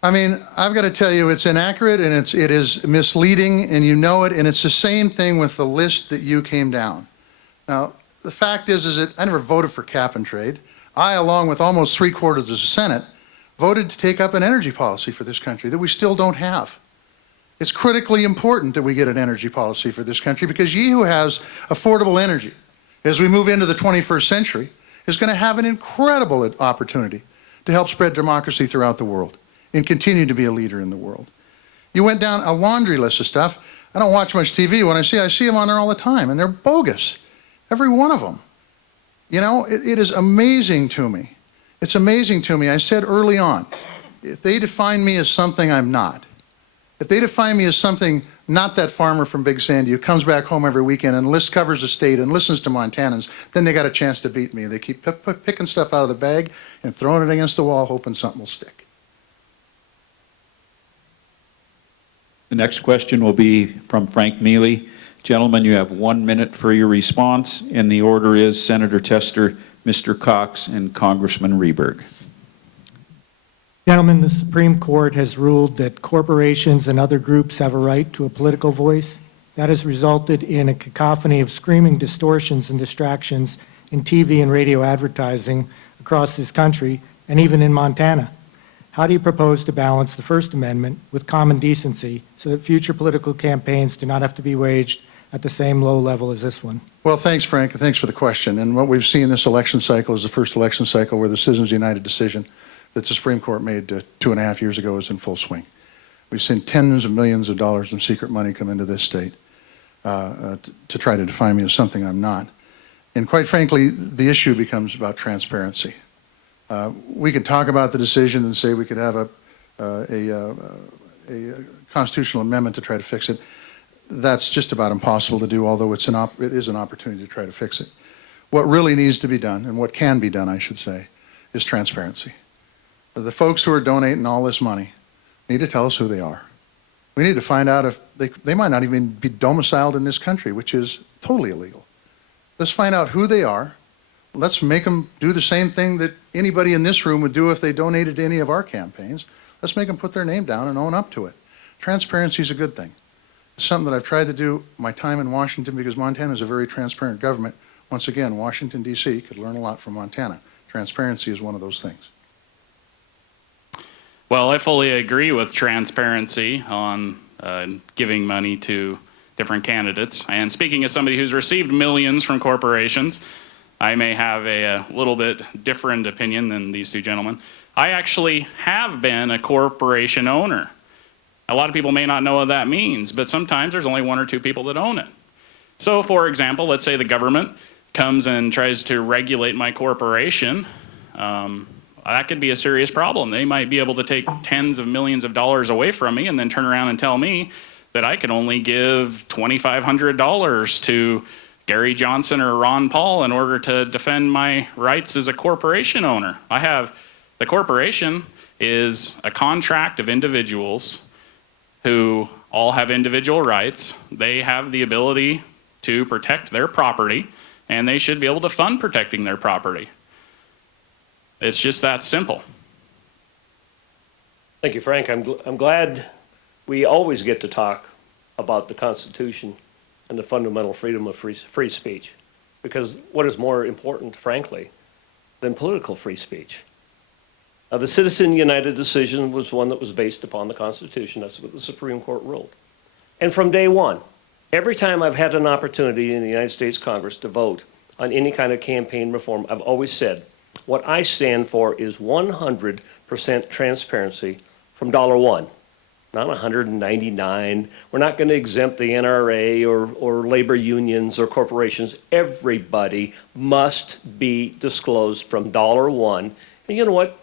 I mean, I've got to tell you, it's inaccurate and it is misleading, and you know it, and it's the same thing with the list that you came down. Now, the fact is that I never voted for cap and trade. I, along with almost 3/4 of the Senate, voted to take up an energy policy for this country that we still don't have. It's critically important that we get an energy policy for this country, because he who has affordable energy as we move into the 21st century is going to have an incredible opportunity to help spread democracy throughout the world and continue to be a leader in the world. You went down a laundry list of stuff. I don't watch much TV. When I see them on there all the time, and they're bogus. Every one of them. You know, it is amazing to me. It's amazing to me. I said early on, if they define me as something I'm not, if they define me as something not that farmer from Big Sandy who comes back home every weekend and covers the state and listens to Montanans, then they got a chance to beat me. They keep picking stuff out of the bag and throwing it against the wall, hoping something will stick. The next question will be from Frank Mealy. Gentlemen, you have 1 minute for your response, and the order is Senator Tester, Mr. Cox, and Congressman Rehberg. Gentlemen, the Supreme Court has ruled that corporations and other groups have a right to a political voice. That has resulted in a cacophony of screaming distortions and distractions in TV and radio advertising across this country, and even in Montana. How do you propose to balance the First Amendment with common decency so that future political campaigns do not have to be waged at the same low level as this one? Well, thanks, Frank, and thanks for the question. And what we've seen this election cycle is the first election cycle where the Citizens United decision that the Supreme Court made 2.5 years ago is in full swing. We've seen tens of millions of dollars in secret money come into this state to try to define me as something I'm not. And quite frankly, the issue becomes about transparency. We could talk about the decision and say we could have a constitutional amendment to try to fix it. That's just about impossible to do, although it is an opportunity to try to fix it. What really needs to be done, and what can be done, I should say, is transparency. The folks who are donating all this money need to tell us who they are. We need to find out if they might not even be domiciled in this country, which is totally illegal. Let's find out who they are. Let's make them do the same thing that anybody in this room would do if they donated to any of our campaigns. Let's make them put their name down and own up to it. Transparency is a good thing. It's something that I've tried to do my time in Washington, because Montana is a very transparent government. Once again, Washington, D.C. could learn a lot from Montana. Transparency is one of those things. Well, I fully agree with transparency on giving money to different candidates. And speaking as somebody who's received millions from corporations, I may have a little bit different opinion than these two gentlemen. I actually have been a corporation owner. A lot of people may not know what that means, but sometimes there's only 1 or 2 people that own it. So, for example, let's say the government comes and tries to regulate my corporation. That could be a serious problem. They might be able to take tens of millions of dollars away from me and then turn around and tell me that I can only give $2,500 to Gary Johnson or Ron Paul in order to defend my rights as a corporation owner. The corporation is a contract of individuals who all have individual rights. They have the ability to protect their property, and they should be able to fund protecting their property. It's just that simple. Thank you, Frank. I'm glad we always get to talk about the Constitution and the fundamental freedom of free speech, because what is more important, frankly, than political free speech? Now, the Citizen United decision was one that was based upon the Constitution. That's what the Supreme Court ruled. And from day one, every time I've had an opportunity in the United States Congress to vote on any kind of campaign reform, I've always said, what I stand for is 100% transparency from $1, not 199. We're not going to exempt the NRA or labor unions or corporations. Everybody must be disclosed from $1. And you know what?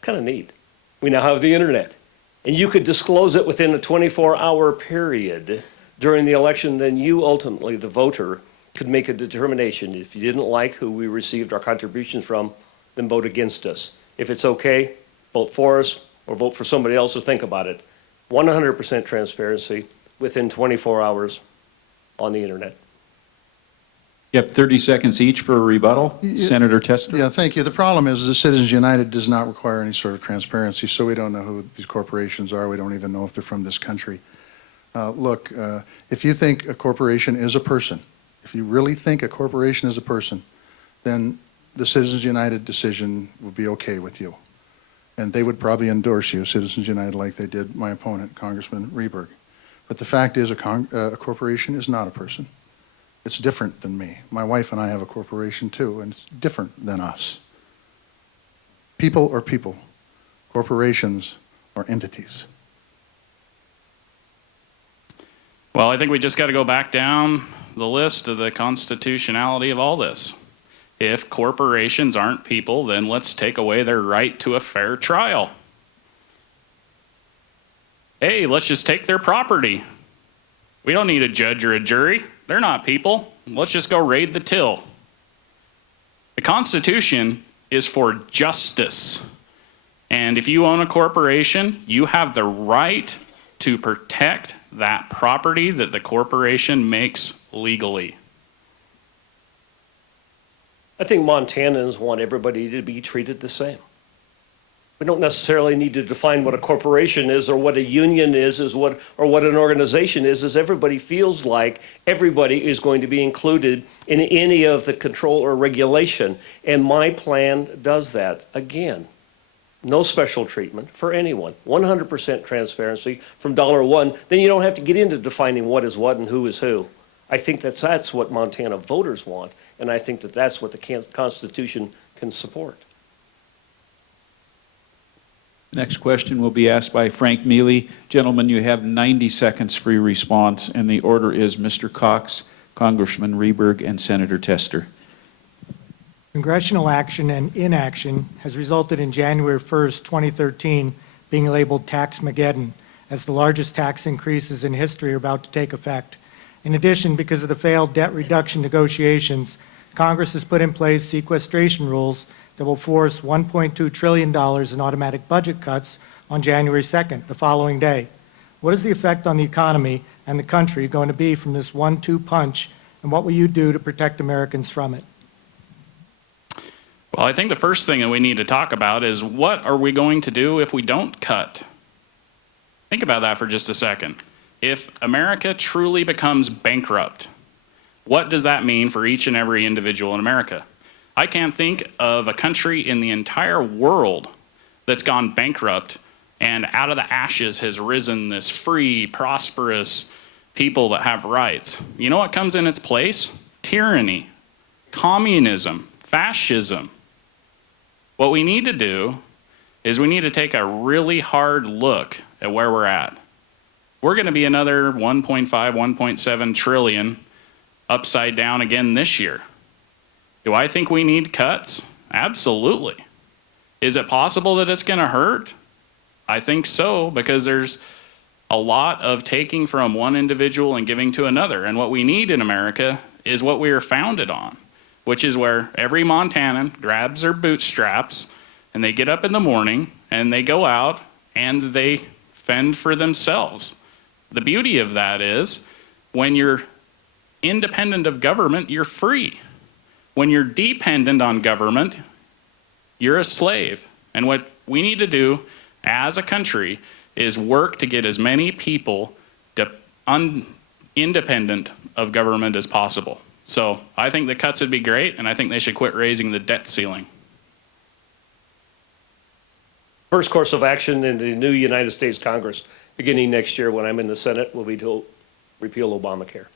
Kind of neat. We now have the internet. And you could disclose it within a 24-hour period during the election. Then you ultimately, the voter, could make a determination. If you didn't like who we received our contributions from, then vote against us. If it's okay, vote for us or vote for somebody else, or think about it. 100% transparency within 24 hours on the internet. You have 30 seconds each for a rebuttal. Senator Tester. Yeah, thank you. The problem is that Citizens United does not require any sort of transparency, so we don't know who these corporations are. We don't even know if they're from this country. Look, if you think a corporation is a person, if you really think a corporation is a person, then the Citizens United decision would be okay with you. And they would probably endorse you, Citizens United, like they did my opponent, Congressman Rehberg. But the fact is a corporation is not a person. It's different than me. My wife and I have a corporation too, and it's different than us. People are people. Corporations are entities. Well, I think we just got to go back down the list of the constitutionality of all this. If corporations aren't people, then let's take away their right to a fair trial. Hey, let's just take their property. We don't need a judge or a jury. They're not people. Let's just go raid the till. The Constitution is for justice. And if you own a corporation, you have the right to protect that property that the corporation makes legally. I think Montanans want everybody to be treated the same. We don't necessarily need to define what a corporation is or what a union is or what an organization is, as everybody feels like everybody is going to be included in any of the control or regulation. And my plan does that. Again, no special treatment for anyone, 100% transparency from $1. Then you don't have to get into defining what is what and who is who. I think that's what Montana voters want, and I think that's what the Constitution can support. Next question will be asked by Frank Mealy. Gentlemen, you have 90 seconds for your response, and the order is Mr. Cox, Congressman Rehberg, and Senator Tester. Congressional action and inaction has resulted in January 1st, 2013 being labeled Tax-mageddon, as the largest tax increases in history are about to take effect. In addition, because of the failed debt reduction negotiations, Congress has put in place sequestration rules that will force $1.2 trillion in automatic budget cuts on January 2nd, the following day. What is the effect on the economy and the country going to be from this 1-2 punch, and what will you do to protect Americans from it? Well, I think the first thing that we need to talk about is what are we going to do if we don't cut? Think about that for just a second. If America truly becomes bankrupt, what does that mean for each and every individual in America? I can't think of a country in the entire world that's gone bankrupt and out of the ashes has risen this free, prosperous people that have rights. You know what comes in its place? Tyranny, communism, fascism. What we need to do is we need to take a really hard look at where we're at. We're going to be another 1.5, 1.7 trillion upside down again this year. Do I think we need cuts? Absolutely. Is it possible that it's going to hurt? I think so, because there's a lot of taking from one individual and giving to another. And what we need in America is what we are founded on, which is where every Montanan grabs their bootstraps and they get up in the morning and they go out and they fend for themselves. The beauty of that is when you're independent of government, you're free. When you're dependent on government, you're a slave. And what we need to do as a country is work to get as many people independent of government as possible. So I think the cuts would be great, and I think they should quit raising the debt ceiling. First course of action in the new United States Congress, beginning next year when I'm in the Senate, will be to repeal Obamacare.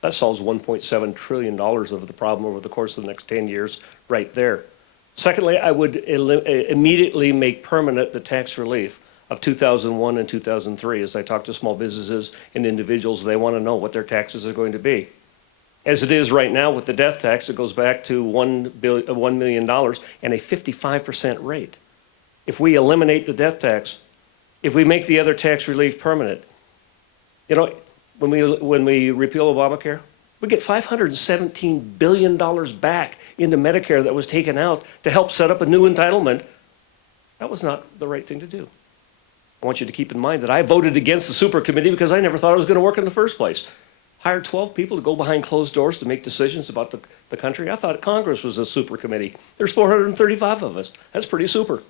That solves $1.7 trillion of the problem over the course of the next 10 years right there. Secondly, I would immediately make permanent the tax relief of 2001 and 2003. As I talk to small businesses and individuals, they want to know what their taxes are going to be. As it is right now with the death tax, it goes back to $1 million and a 55% rate. If we eliminate the death tax, if we make the other tax relief permanent, you know, when we repeal Obamacare, we get $517 billion back into Medicare that was taken out to help set up a new entitlement. That was not the right thing to do. I want you to keep in mind that I voted against the super committee because I never thought it was going to work in the first place. hire 12 people to go behind closed doors to make decisions about the country? I thought Congress was a super committee. There's 435 of us. That's pretty super.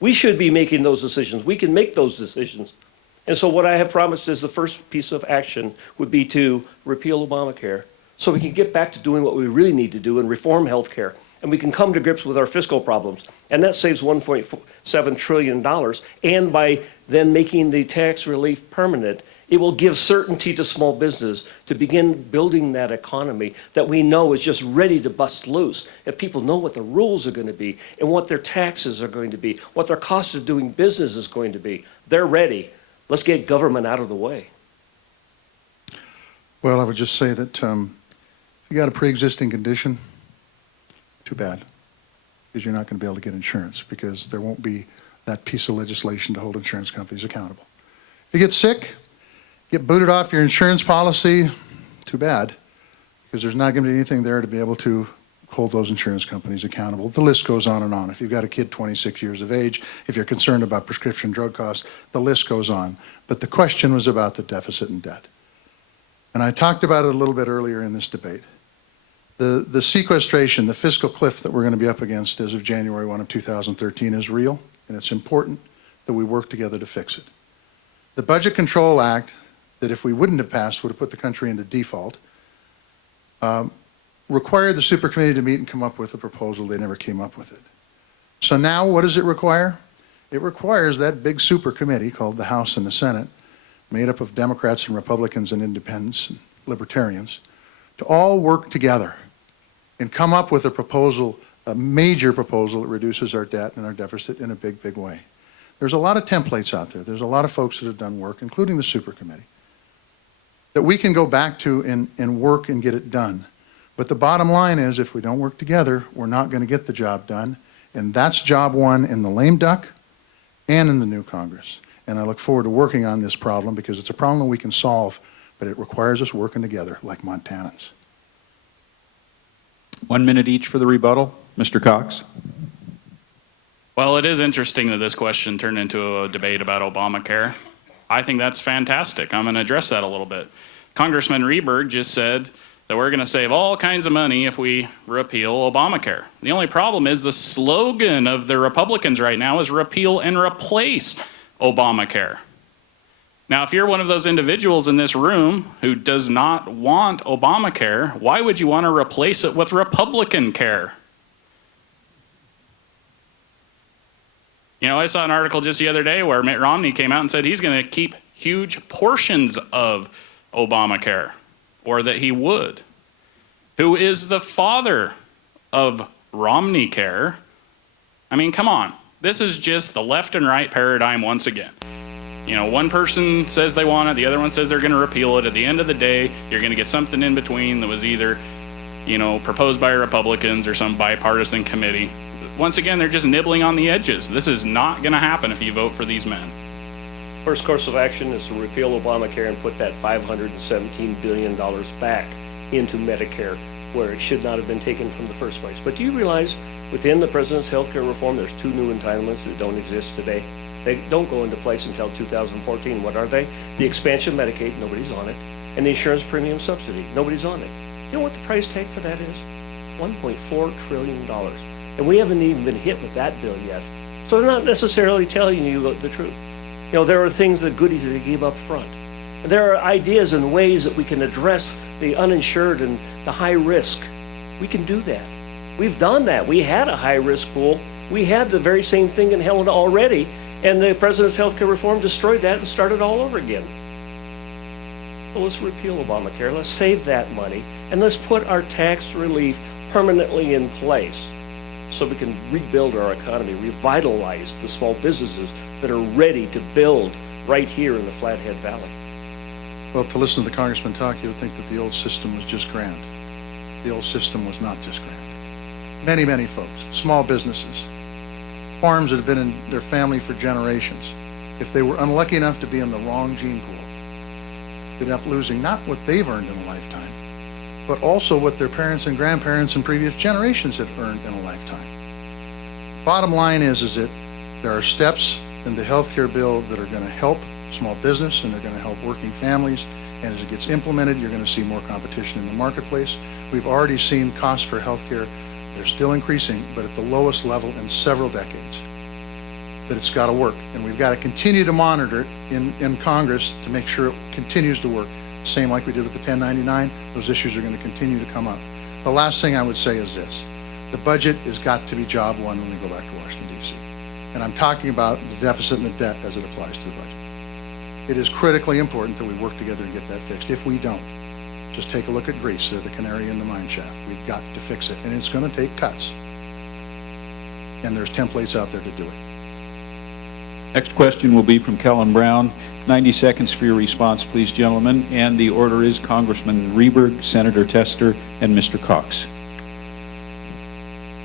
We should be making those decisions. We can make those decisions. And so what I have promised is the first piece of action would be to repeal Obamacare so we can get back to doing what we really need to do and reform health care. And we can come to grips with our fiscal problems. And that saves $1.7 trillion. And by then making the tax relief permanent, it will give certainty to small business to begin building that economy that we know is just ready to bust loose. If people know what the rules are going to be and what their taxes are going to be, what their cost of doing business is going to be, they're ready. Let's get government out of the way. Well, I would just say that if you got a pre-existing condition, too bad, because you're not going to be able to get insurance because there won't be that piece of legislation to hold insurance companies accountable. If you get sick, get booted off your insurance policy, too bad, because there's not going to be anything there to be able to hold those insurance companies accountable. The list goes on and on. If you've got a kid 26 years of age, if you're concerned about prescription drug costs, the list goes on. But the question was about the deficit and debt. And I talked about it a little bit earlier in this debate. The sequestration, the fiscal cliff that we're going to be up against as of January 1 of 2013 is real, and it's important that we work together to fix it. The Budget Control Act, that if we wouldn't have passed would have put the country into default, required the super committee to meet and come up with a proposal. They never came up with it. So now what does it require? It requires that big super committee called the House and the Senate, made up of Democrats and Republicans and independents and libertarians, to all work together and come up with a proposal, a major proposal that reduces our debt and our deficit in a big, big way. There's a lot of templates out there. There's a lot of folks that have done work, including the super committee, that we can go back to and work and get it done. But the bottom line is, if we don't work together, we're not going to get the job done. And that's job one in the lame duck and in the new Congress. And I look forward to working on this problem because it's a problem that we can solve, but it requires us working together like Montanans. 1 minute each for the rebuttal. Mr. Cox. Well, it is interesting that this question turned into a debate about Obamacare. I think that's fantastic. I'm going to address that a little bit. Congressman Rehberg just said that we're going to save all kinds of money if we repeal Obamacare. The only problem is the slogan of the Republicans right now is repeal and replace Obamacare. Now, if you're one of those individuals in this room who does not want Obamacare, why would you want to replace it with Republican care? You know, I saw an article just the other day where Mitt Romney came out and said he's going to keep huge portions of Obamacare, or that he would. Who is the father of Romney care? I mean, come on. This is just the left and right paradigm once again. You know, one person says they want it, the other one says they're going to repeal it. At the end of the day, you're going to get something in between that was either, you know, proposed by Republicans or some bipartisan committee. Once again, they're just nibbling on the edges. This is not going to happen if you vote for these men. First course of action is to repeal Obamacare and put that $517 billion back into Medicare, where it should not have been taken from the first place. But do you realize within the president's health care reform, there's 2 new entitlements that don't exist today? They don't go into place until 2014. What are they? The expansion of Medicaid, nobody's on it, and the insurance premium subsidy, nobody's on it. You know what the price tag for that is? $1.4 trillion. And we haven't even been hit with that bill yet. So they're not necessarily telling you the truth. You know, there are things, the goodies that they gave up front. And there are ideas and ways that we can address the uninsured and the high risk. We can do that. We've done that. We had a high risk pool. We had the very same thing in Helena already, and the president's health care reform destroyed that and started all over again. So let's repeal Obamacare. Let's save that money, and let's put our tax relief permanently in place so we can rebuild our economy, revitalize the small businesses that are ready to build right here in the Flathead Valley. Well, to listen to the congressman talk, you would think that the old system was just grand. The old system was not just grand. Many, many folks, small businesses, farms that have been in their family for generations, if they were unlucky enough to be in the wrong gene pool, they end up losing not what they've earned in a lifetime, but also what their parents and grandparents and previous generations had earned in a lifetime. Bottom line is that there are steps in the health care bill that are going to help small business and they're going to help working families And as it gets implemented, you're going to see more competition in the marketplace. We've already seen costs for healthcare. They're still increasing, but at the lowest level in several decades. But it's got to work, and we've got to continue to monitor it in Congress to make sure it continues to work. Same like we did with the 1099, those issues are going to continue to come up. The last thing I would say is this. The budget has got to be job one when we go back to Washington, D.C. And I'm talking about the deficit and the debt as it applies to the budget. It is critically important that we work together and get that fixed. If we don't, just take a look at Greece. They're the canary in the mine shaft. We've got to fix it, and it's going to take cuts. And there's templates out there to do it. Next question will be from Kellen Brown. 90 seconds for your response, please, gentlemen. And the order is Congressman Rehberg, Senator Tester, and Mr. Cox.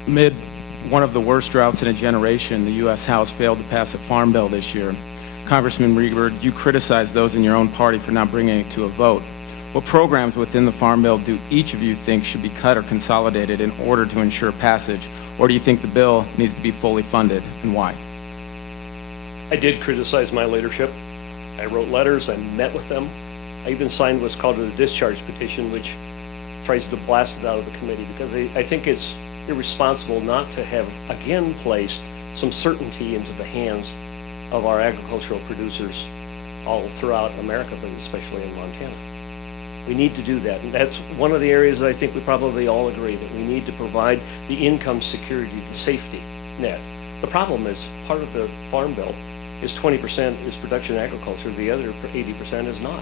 Amid one of the worst droughts in a generation, the U.S. House failed to pass a farm bill this year. Congressman Rehberg, you criticized those in your own party for not bringing it to a vote. What programs within the farm bill do each of you think should be cut or consolidated in order to ensure passage? Or do you think the bill needs to be fully funded, and why? I did criticize my leadership. I wrote letters, I met with them. I even signed what's called a discharge petition, which tries to blast it out of the committee, because I think it's irresponsible not to have, again, placed some certainty into the hands of our agricultural producers all throughout America, but especially in Montana. We need to do that, and that's one of the areas that I think we probably all agree that we need to provide the income security, the safety net. The problem is, part of the farm bill is 20% is production agriculture, the other 80% is not.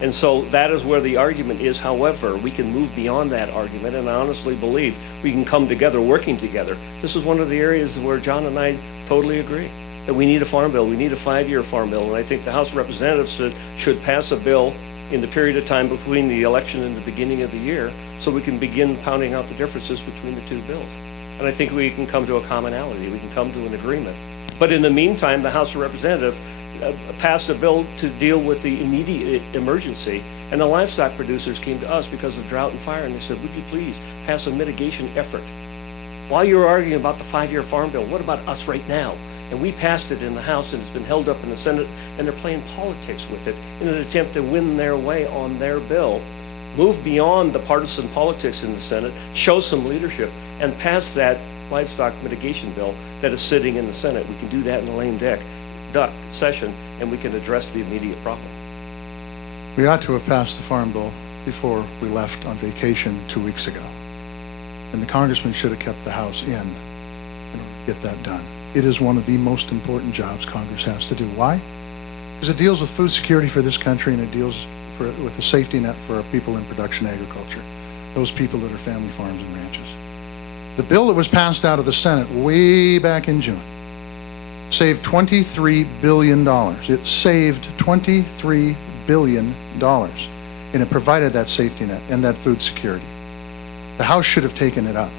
And so that is where the argument is. However, we can move beyond that argument, and I honestly believe we can come together, working together. This is one of the areas where John and I totally agree, that we need a farm bill. We need a 5-year farm bill, and I think the House of Representatives should pass a bill in the period of time between the election and the beginning of the year, so we can begin pounding out the differences between the two bills. And I think we can come to a commonality. We can come to an agreement. But in the meantime, the House of Representatives passed a bill to deal with the immediate emergency, and the livestock producers came to us because of drought and fire, and they said, would you please pass a mitigation effort? While you're arguing about the 5-year farm bill, what about us right now? And we passed it in the House, and it's been held up in the Senate, and they're playing politics with it in an attempt to win their way on their bill. Move beyond the partisan politics in the Senate, show some leadership, and pass that livestock mitigation bill that is sitting in the Senate. We can do that in a lame duck session, and we can address the immediate problem. We ought to have passed the farm bill before we left on vacation 2 weeks ago. And the congressman should have kept the House in order to get that done. It is one of the most important jobs Congress has to do. Why? Because it deals with food security for this country, and it deals with a safety net for our people in production agriculture, those people that are family farms and ranches. The bill that was passed out of the Senate way back in June saved $23 billion. It saved $23 billion, and it provided that safety net and that food security. The House should have taken it up.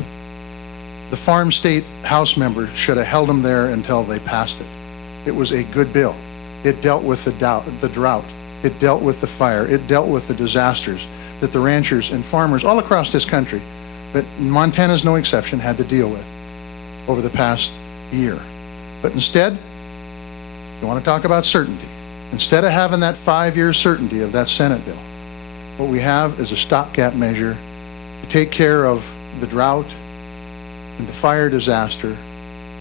The farm state House members should have held them there until they passed it. It was a good bill. It dealt with the drought. It dealt with the fire. It dealt with the disasters that the ranchers and farmers all across this country, but Montana's no exception, had to deal with over the past year. But instead, you want to talk about certainty. Instead of having that 5-year certainty of that Senate bill, what we have is a stopgap measure to take care of the drought and the fire disaster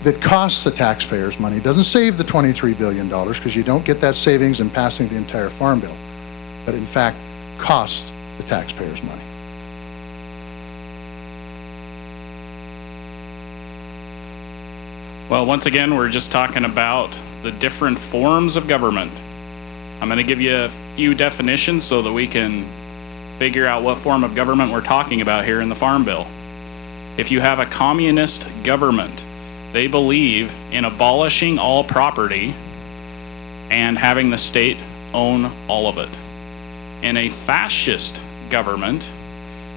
that costs the taxpayers money. It doesn't save the $23 billion, because you don't get that savings in passing the entire farm bill, but in fact costs the taxpayers money. Well, once again, we're just talking about the different forms of government. I'm going to give you a few definitions so that we can figure out what form of government we're talking about here in the Farm Bill. If you have a communist government, they believe in abolishing all property and having the state own all of it. In a fascist government,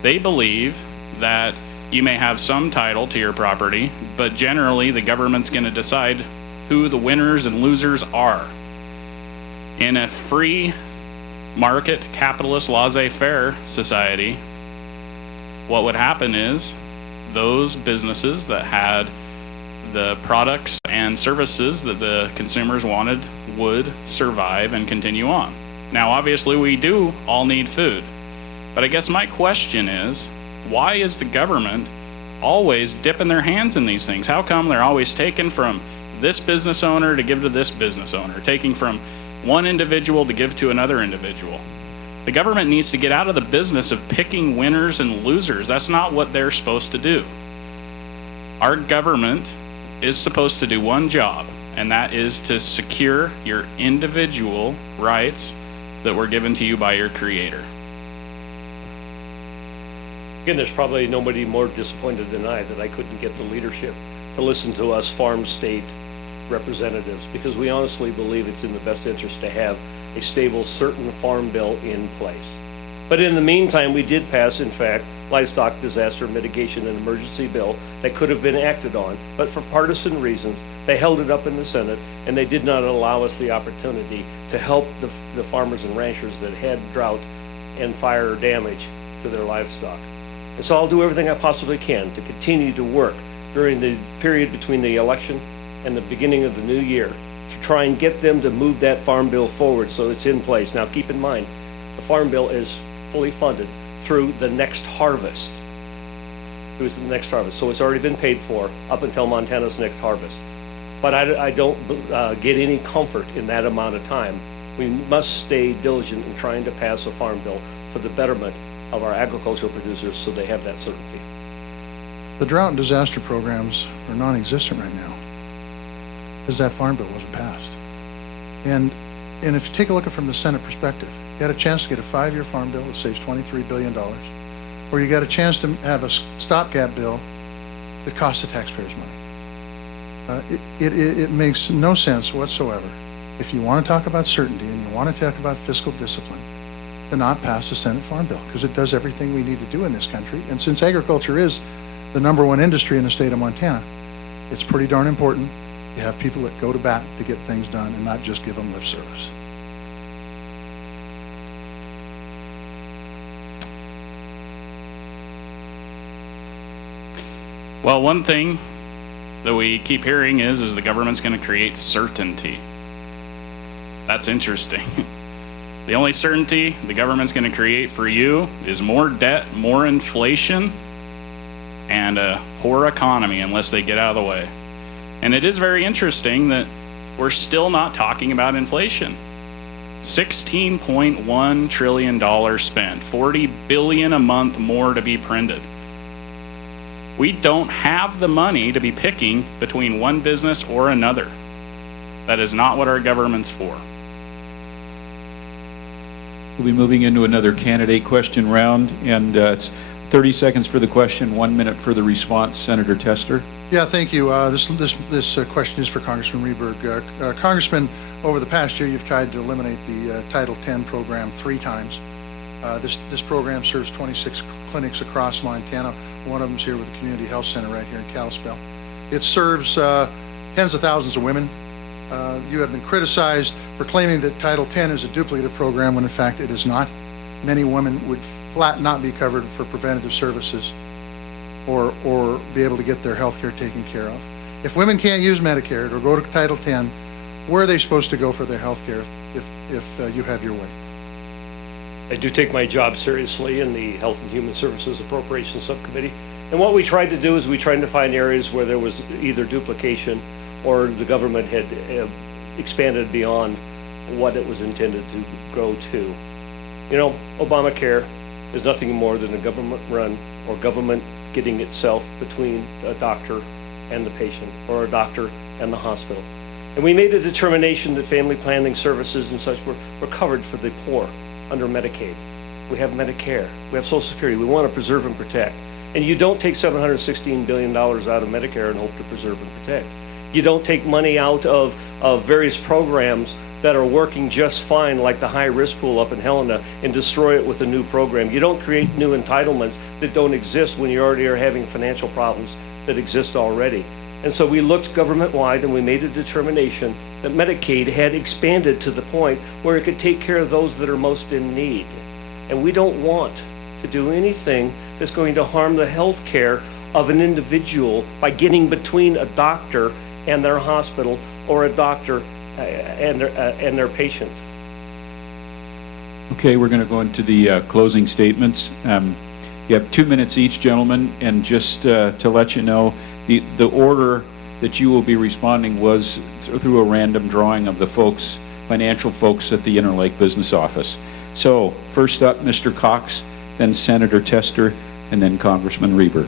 they believe that you may have some title to your property, but generally the government's going to decide who the winners and losers are. In a free market, capitalist, laissez-faire society, what would happen is those businesses that had the products and services that the consumers wanted would survive and continue on. Now, obviously, we do all need food. But I guess my question is, why is the government always dipping their hands in these things? How come they're always taking from this business owner to give to this business owner, taking from one individual to give to another individual? The government needs to get out of the business of picking winners and losers. That's not what they're supposed to do. Our government is supposed to do one job, and that is to secure your individual rights that were given to you by your Creator. Again, there's probably nobody more disappointed than I that I couldn't get the leadership to listen to us farm state representatives, because we honestly believe it's in the best interest to have a stable, certain farm bill in place. But in the meantime, we did pass, in fact, livestock disaster mitigation and emergency bill that could have been acted on, but for partisan reasons, they held it up in the Senate, and they did not allow us the opportunity to help the farmers and ranchers that had drought and fire damage to their livestock. And so I'll do everything I possibly can to continue to work during the period between the election and the beginning of the new year to try and get them to move that farm bill forward so it's in place. Now, keep in mind, the farm bill is fully funded through the next harvest. Through the next harvest. So it's already been paid for up until Montana's next harvest. But I don't get any comfort in that amount of time. We must stay diligent in trying to pass a farm bill for the betterment of our agricultural producers so they have that certainty. The drought and disaster programs are non-existent right now because that farm bill wasn't passed. And if you take a look at it from the Senate perspective, you had a chance to get a 5-year farm bill that saves $23 billion, or you got a chance to have a stopgap bill that costs the taxpayers money. It makes no sense whatsoever, if you want to talk about certainty and you want to talk about fiscal discipline, to not pass the Senate Farm Bill, because it does everything we need to do in this country. And since agriculture is the #1 industry in the state of Montana, it's pretty darn important to have people that go to bat to get things done and not just give them lip service. Well, one thing that we keep hearing is the government's going to create certainty. That's interesting. The only certainty the government's going to create for you is more debt, more inflation, and a poor economy unless they get out of the way. And it is very interesting that we're still not talking about inflation. $16.1 trillion spent, $40 billion a month more to be printed. We don't have the money to be picking between one business or another. That is not what our government's for. We'll be moving into another candidate question round, and it's 30 seconds for the question, 1 minute for the response. Senator Tester. Yeah, thank you. This question is for Congressman Rehberg. Congressman, over the past year, you've tried to eliminate the Title X program 3 times. This program serves 26 clinics across Montana. One of them's here with the Community Health Center right here in Kalispell. It serves tens of thousands of women. You have been criticized for claiming that Title X is a duplicative program when in fact it is not. Many women would flat not be covered for preventative services or be able to get their health care taken care of. If women can't use Medicare or go to Title X, where are they supposed to go for their health care if you have your way? I do take my job seriously in the Health and Human Services Appropriations Subcommittee. And what we tried to do is we tried to find areas where there was either duplication or the government had expanded beyond what it was intended to go to. You know, Obamacare is nothing more than a government run or government getting itself between a doctor and the patient or a doctor and the hospital. And we made a determination that family planning services and such were covered for the poor under Medicaid. We have Medicare, we have Social Security. We want to preserve and protect. And you don't take $716 billion out of Medicare and hope to preserve and protect. You don't take money out of various programs that are working just fine, like the high-risk pool up in Helena, and destroy it with a new program. You don't create new entitlements that don't exist when you already are having financial problems that exist already. And so we looked government-wide and we made a determination that Medicaid had expanded to the point where it could take care of those that are most in need. And we don't want to do anything that's going to harm the health care of an individual by getting between a doctor and their hospital or a doctor and their patient. Okay, we're going to go into the closing statements. You have 2 minutes each, gentlemen, and just to let you know, the order that you will be responding was through a random drawing of the folks, financial folks at the Interlake Business Office. So, first up, Mr. Cox, then Senator Tester, and then Congressman Rehberg.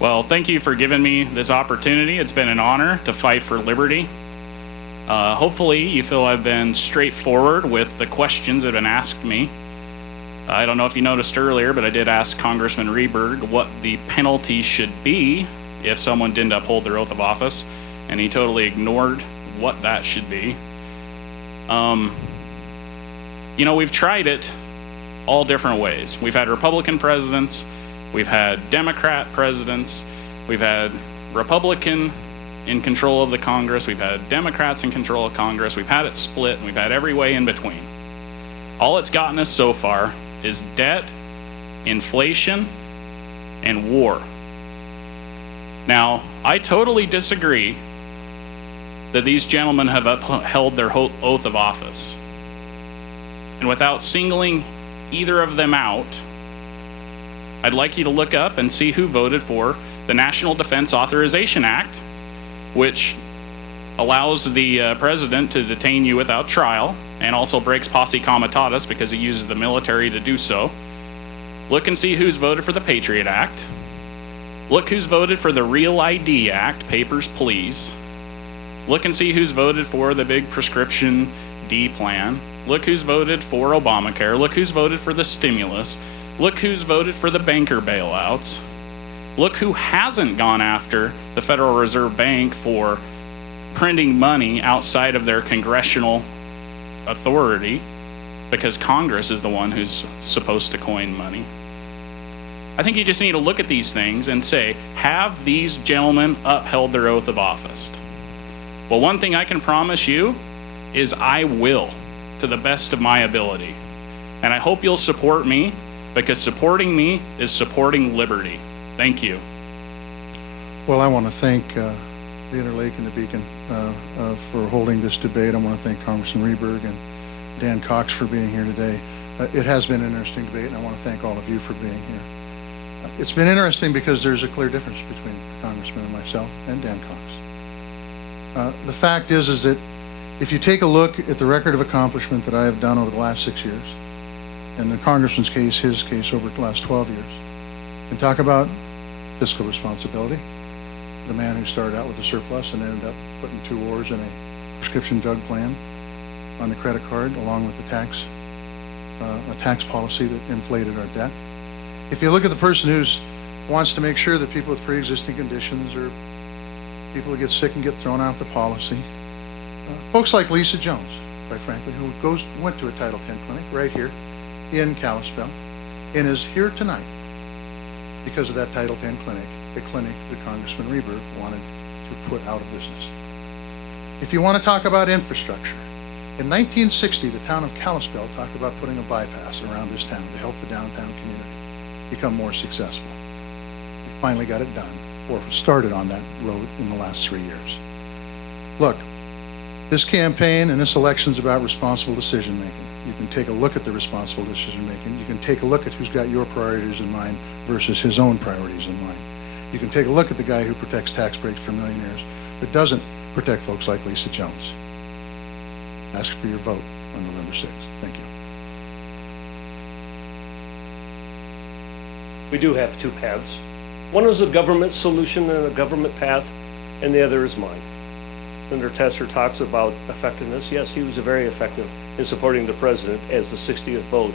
Well, thank you for giving me this opportunity. It's been an honor to fight for liberty. Hopefully you feel I've been straightforward with the questions that have been asked me. I don't know if you noticed earlier, but I did ask Congressman Rehberg what the penalty should be if someone didn't uphold their oath of office, and he totally ignored what that should be. You know, we've tried it all different ways. We've had Republican presidents, we've had Democrat presidents, we've had Republican in control of the Congress, we've had Democrats in control of Congress, we've had it split, and we've had every way in between. All it's gotten us so far is debt, inflation, and war. Now, I totally disagree that these gentlemen have upheld their oath of office. And without singling either of them out, I'd like you to look up and see who voted for the National Defense Authorization Act, which allows the president to detain you without trial and also breaks posse comitatus because he uses the military to do so. Look and see who's voted for the Patriot Act. Look who's voted for the Real ID Act, papers please. Look and see who's voted for the big prescription D plan. Look who's voted for Obamacare. Look who's voted for the stimulus. Look who's voted for the banker bailouts. Look who hasn't gone after the Federal Reserve Bank for printing money outside of their congressional authority, because Congress is the one who's supposed to coin money. I think you just need to look at these things and say, have these gentlemen upheld their oath of office? Well, one thing I can promise you is I will, to the best of my ability. And I hope you'll support me, because supporting me is supporting liberty. Thank you. Well, I want to thank the Interlake and the Beacon for holding this debate. I want to thank Congressman Rehberg and Dan Cox for being here today. It has been an interesting debate, and I want to thank all of you for being here. It's been interesting because there's a clear difference between the Congressman and myself and Dan Cox. The fact is that if you take a look at the record of accomplishment that I have done over the last 6 years, and the Congressman's case, his case over the last 12 years, and talk about fiscal responsibility, the man who started out with a surplus and ended up putting 2 wars in a prescription drug plan on the credit card, along with the a tax policy that inflated our debt. If you look at the person who wants to make sure that people with pre-existing conditions or people who get sick and get thrown out the policy, folks like Lisa Jones, quite frankly, who went to a Title X clinic right here in Kalispell and is here tonight because of that Title X clinic, the clinic that Congressman Rehberg wanted to put out of business. If you want to talk about infrastructure, in 1960, the town of Kalispell talked about putting a bypass around this town to help the downtown community become more successful. We finally got it done, or started on that road in the last 3 years. Look, this campaign and this election is about responsible decision making. You can take a look at the responsible decision making. You can take a look at who's got your priorities in mind versus his own priorities in mind. You can take a look at the guy who protects tax breaks for millionaires but doesn't protect folks like Lisa Jones. Ask for your vote on November 6th. Thank you. We do have 2 paths. One is a government solution and a government path, and the other is mine. Senator Tester talks about effectiveness. Yes, he was very effective in supporting the president as the 60th vote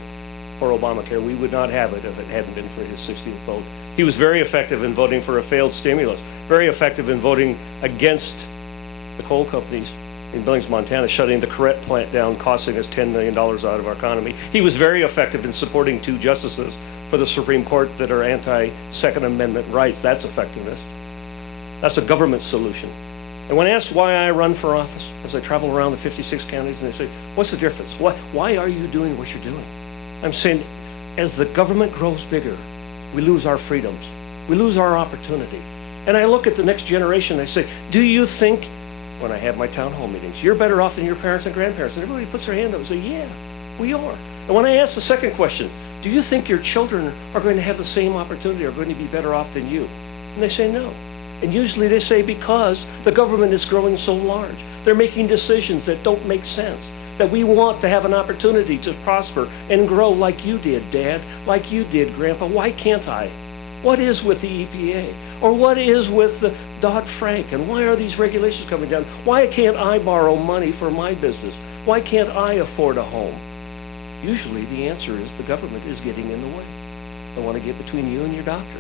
for Obamacare. We would not have it if it hadn't been for his 60th vote. He was very effective in voting for a failed stimulus, very effective in voting against the coal companies in Billings, Montana, shutting the Corrette plant down, costing us $10 million out of our economy. He was very effective in supporting 2 justices for the Supreme Court that are anti-Second Amendment rights. That's effectiveness. That's a government solution. And when asked why I run for office, as I travel around the 56 counties and they say, what's the difference? Why are you doing what you're doing? I'm saying, as the government grows bigger, we lose our freedoms. We lose our opportunity. And I look at the next generation and I say, do you think when I have my town hall meetings. You're better off than your parents and grandparents. And everybody puts their hand up and say, yeah, we are. And when I ask the second question, do you think your children are going to have the same opportunity, are going to be better off than you? And they say no. And usually they say because the government is growing so large. They're making decisions that don't make sense. That we want to have an opportunity to prosper and grow like you did, Dad, like you did, Grandpa. Why can't I? What is with the EPA? Or what is with the Dodd-Frank? And why are these regulations coming down? Why can't I borrow money for my business? Why can't I afford a home? Usually the answer is the government is getting in the way. They want to get between you and your doctor.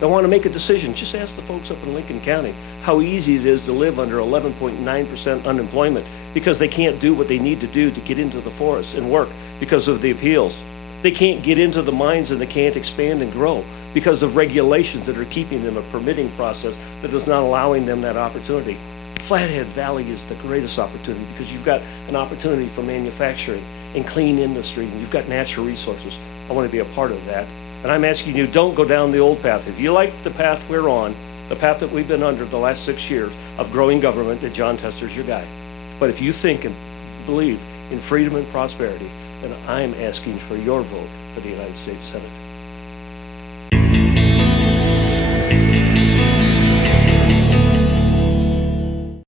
They want to make a decision. Just ask the folks up in Lincoln County how easy it is to live under 11.9% unemployment because they can't do what they need to do to get into the forest and work because of the appeals. They can't get into the mines and they can't expand and grow because of regulations that are keeping them, a permitting process that is not allowing them that opportunity. Flathead Valley is the greatest opportunity because you've got an opportunity for manufacturing and clean industry, and you've got natural resources. I want to be a part of that. And I'm asking you, don't go down the old path. If you like the path we're on, the path that we've been under the last 6 years of growing government, that John Tester's your guy. But if you think and believe in freedom and prosperity, then I'm asking for your vote for the United States Senate.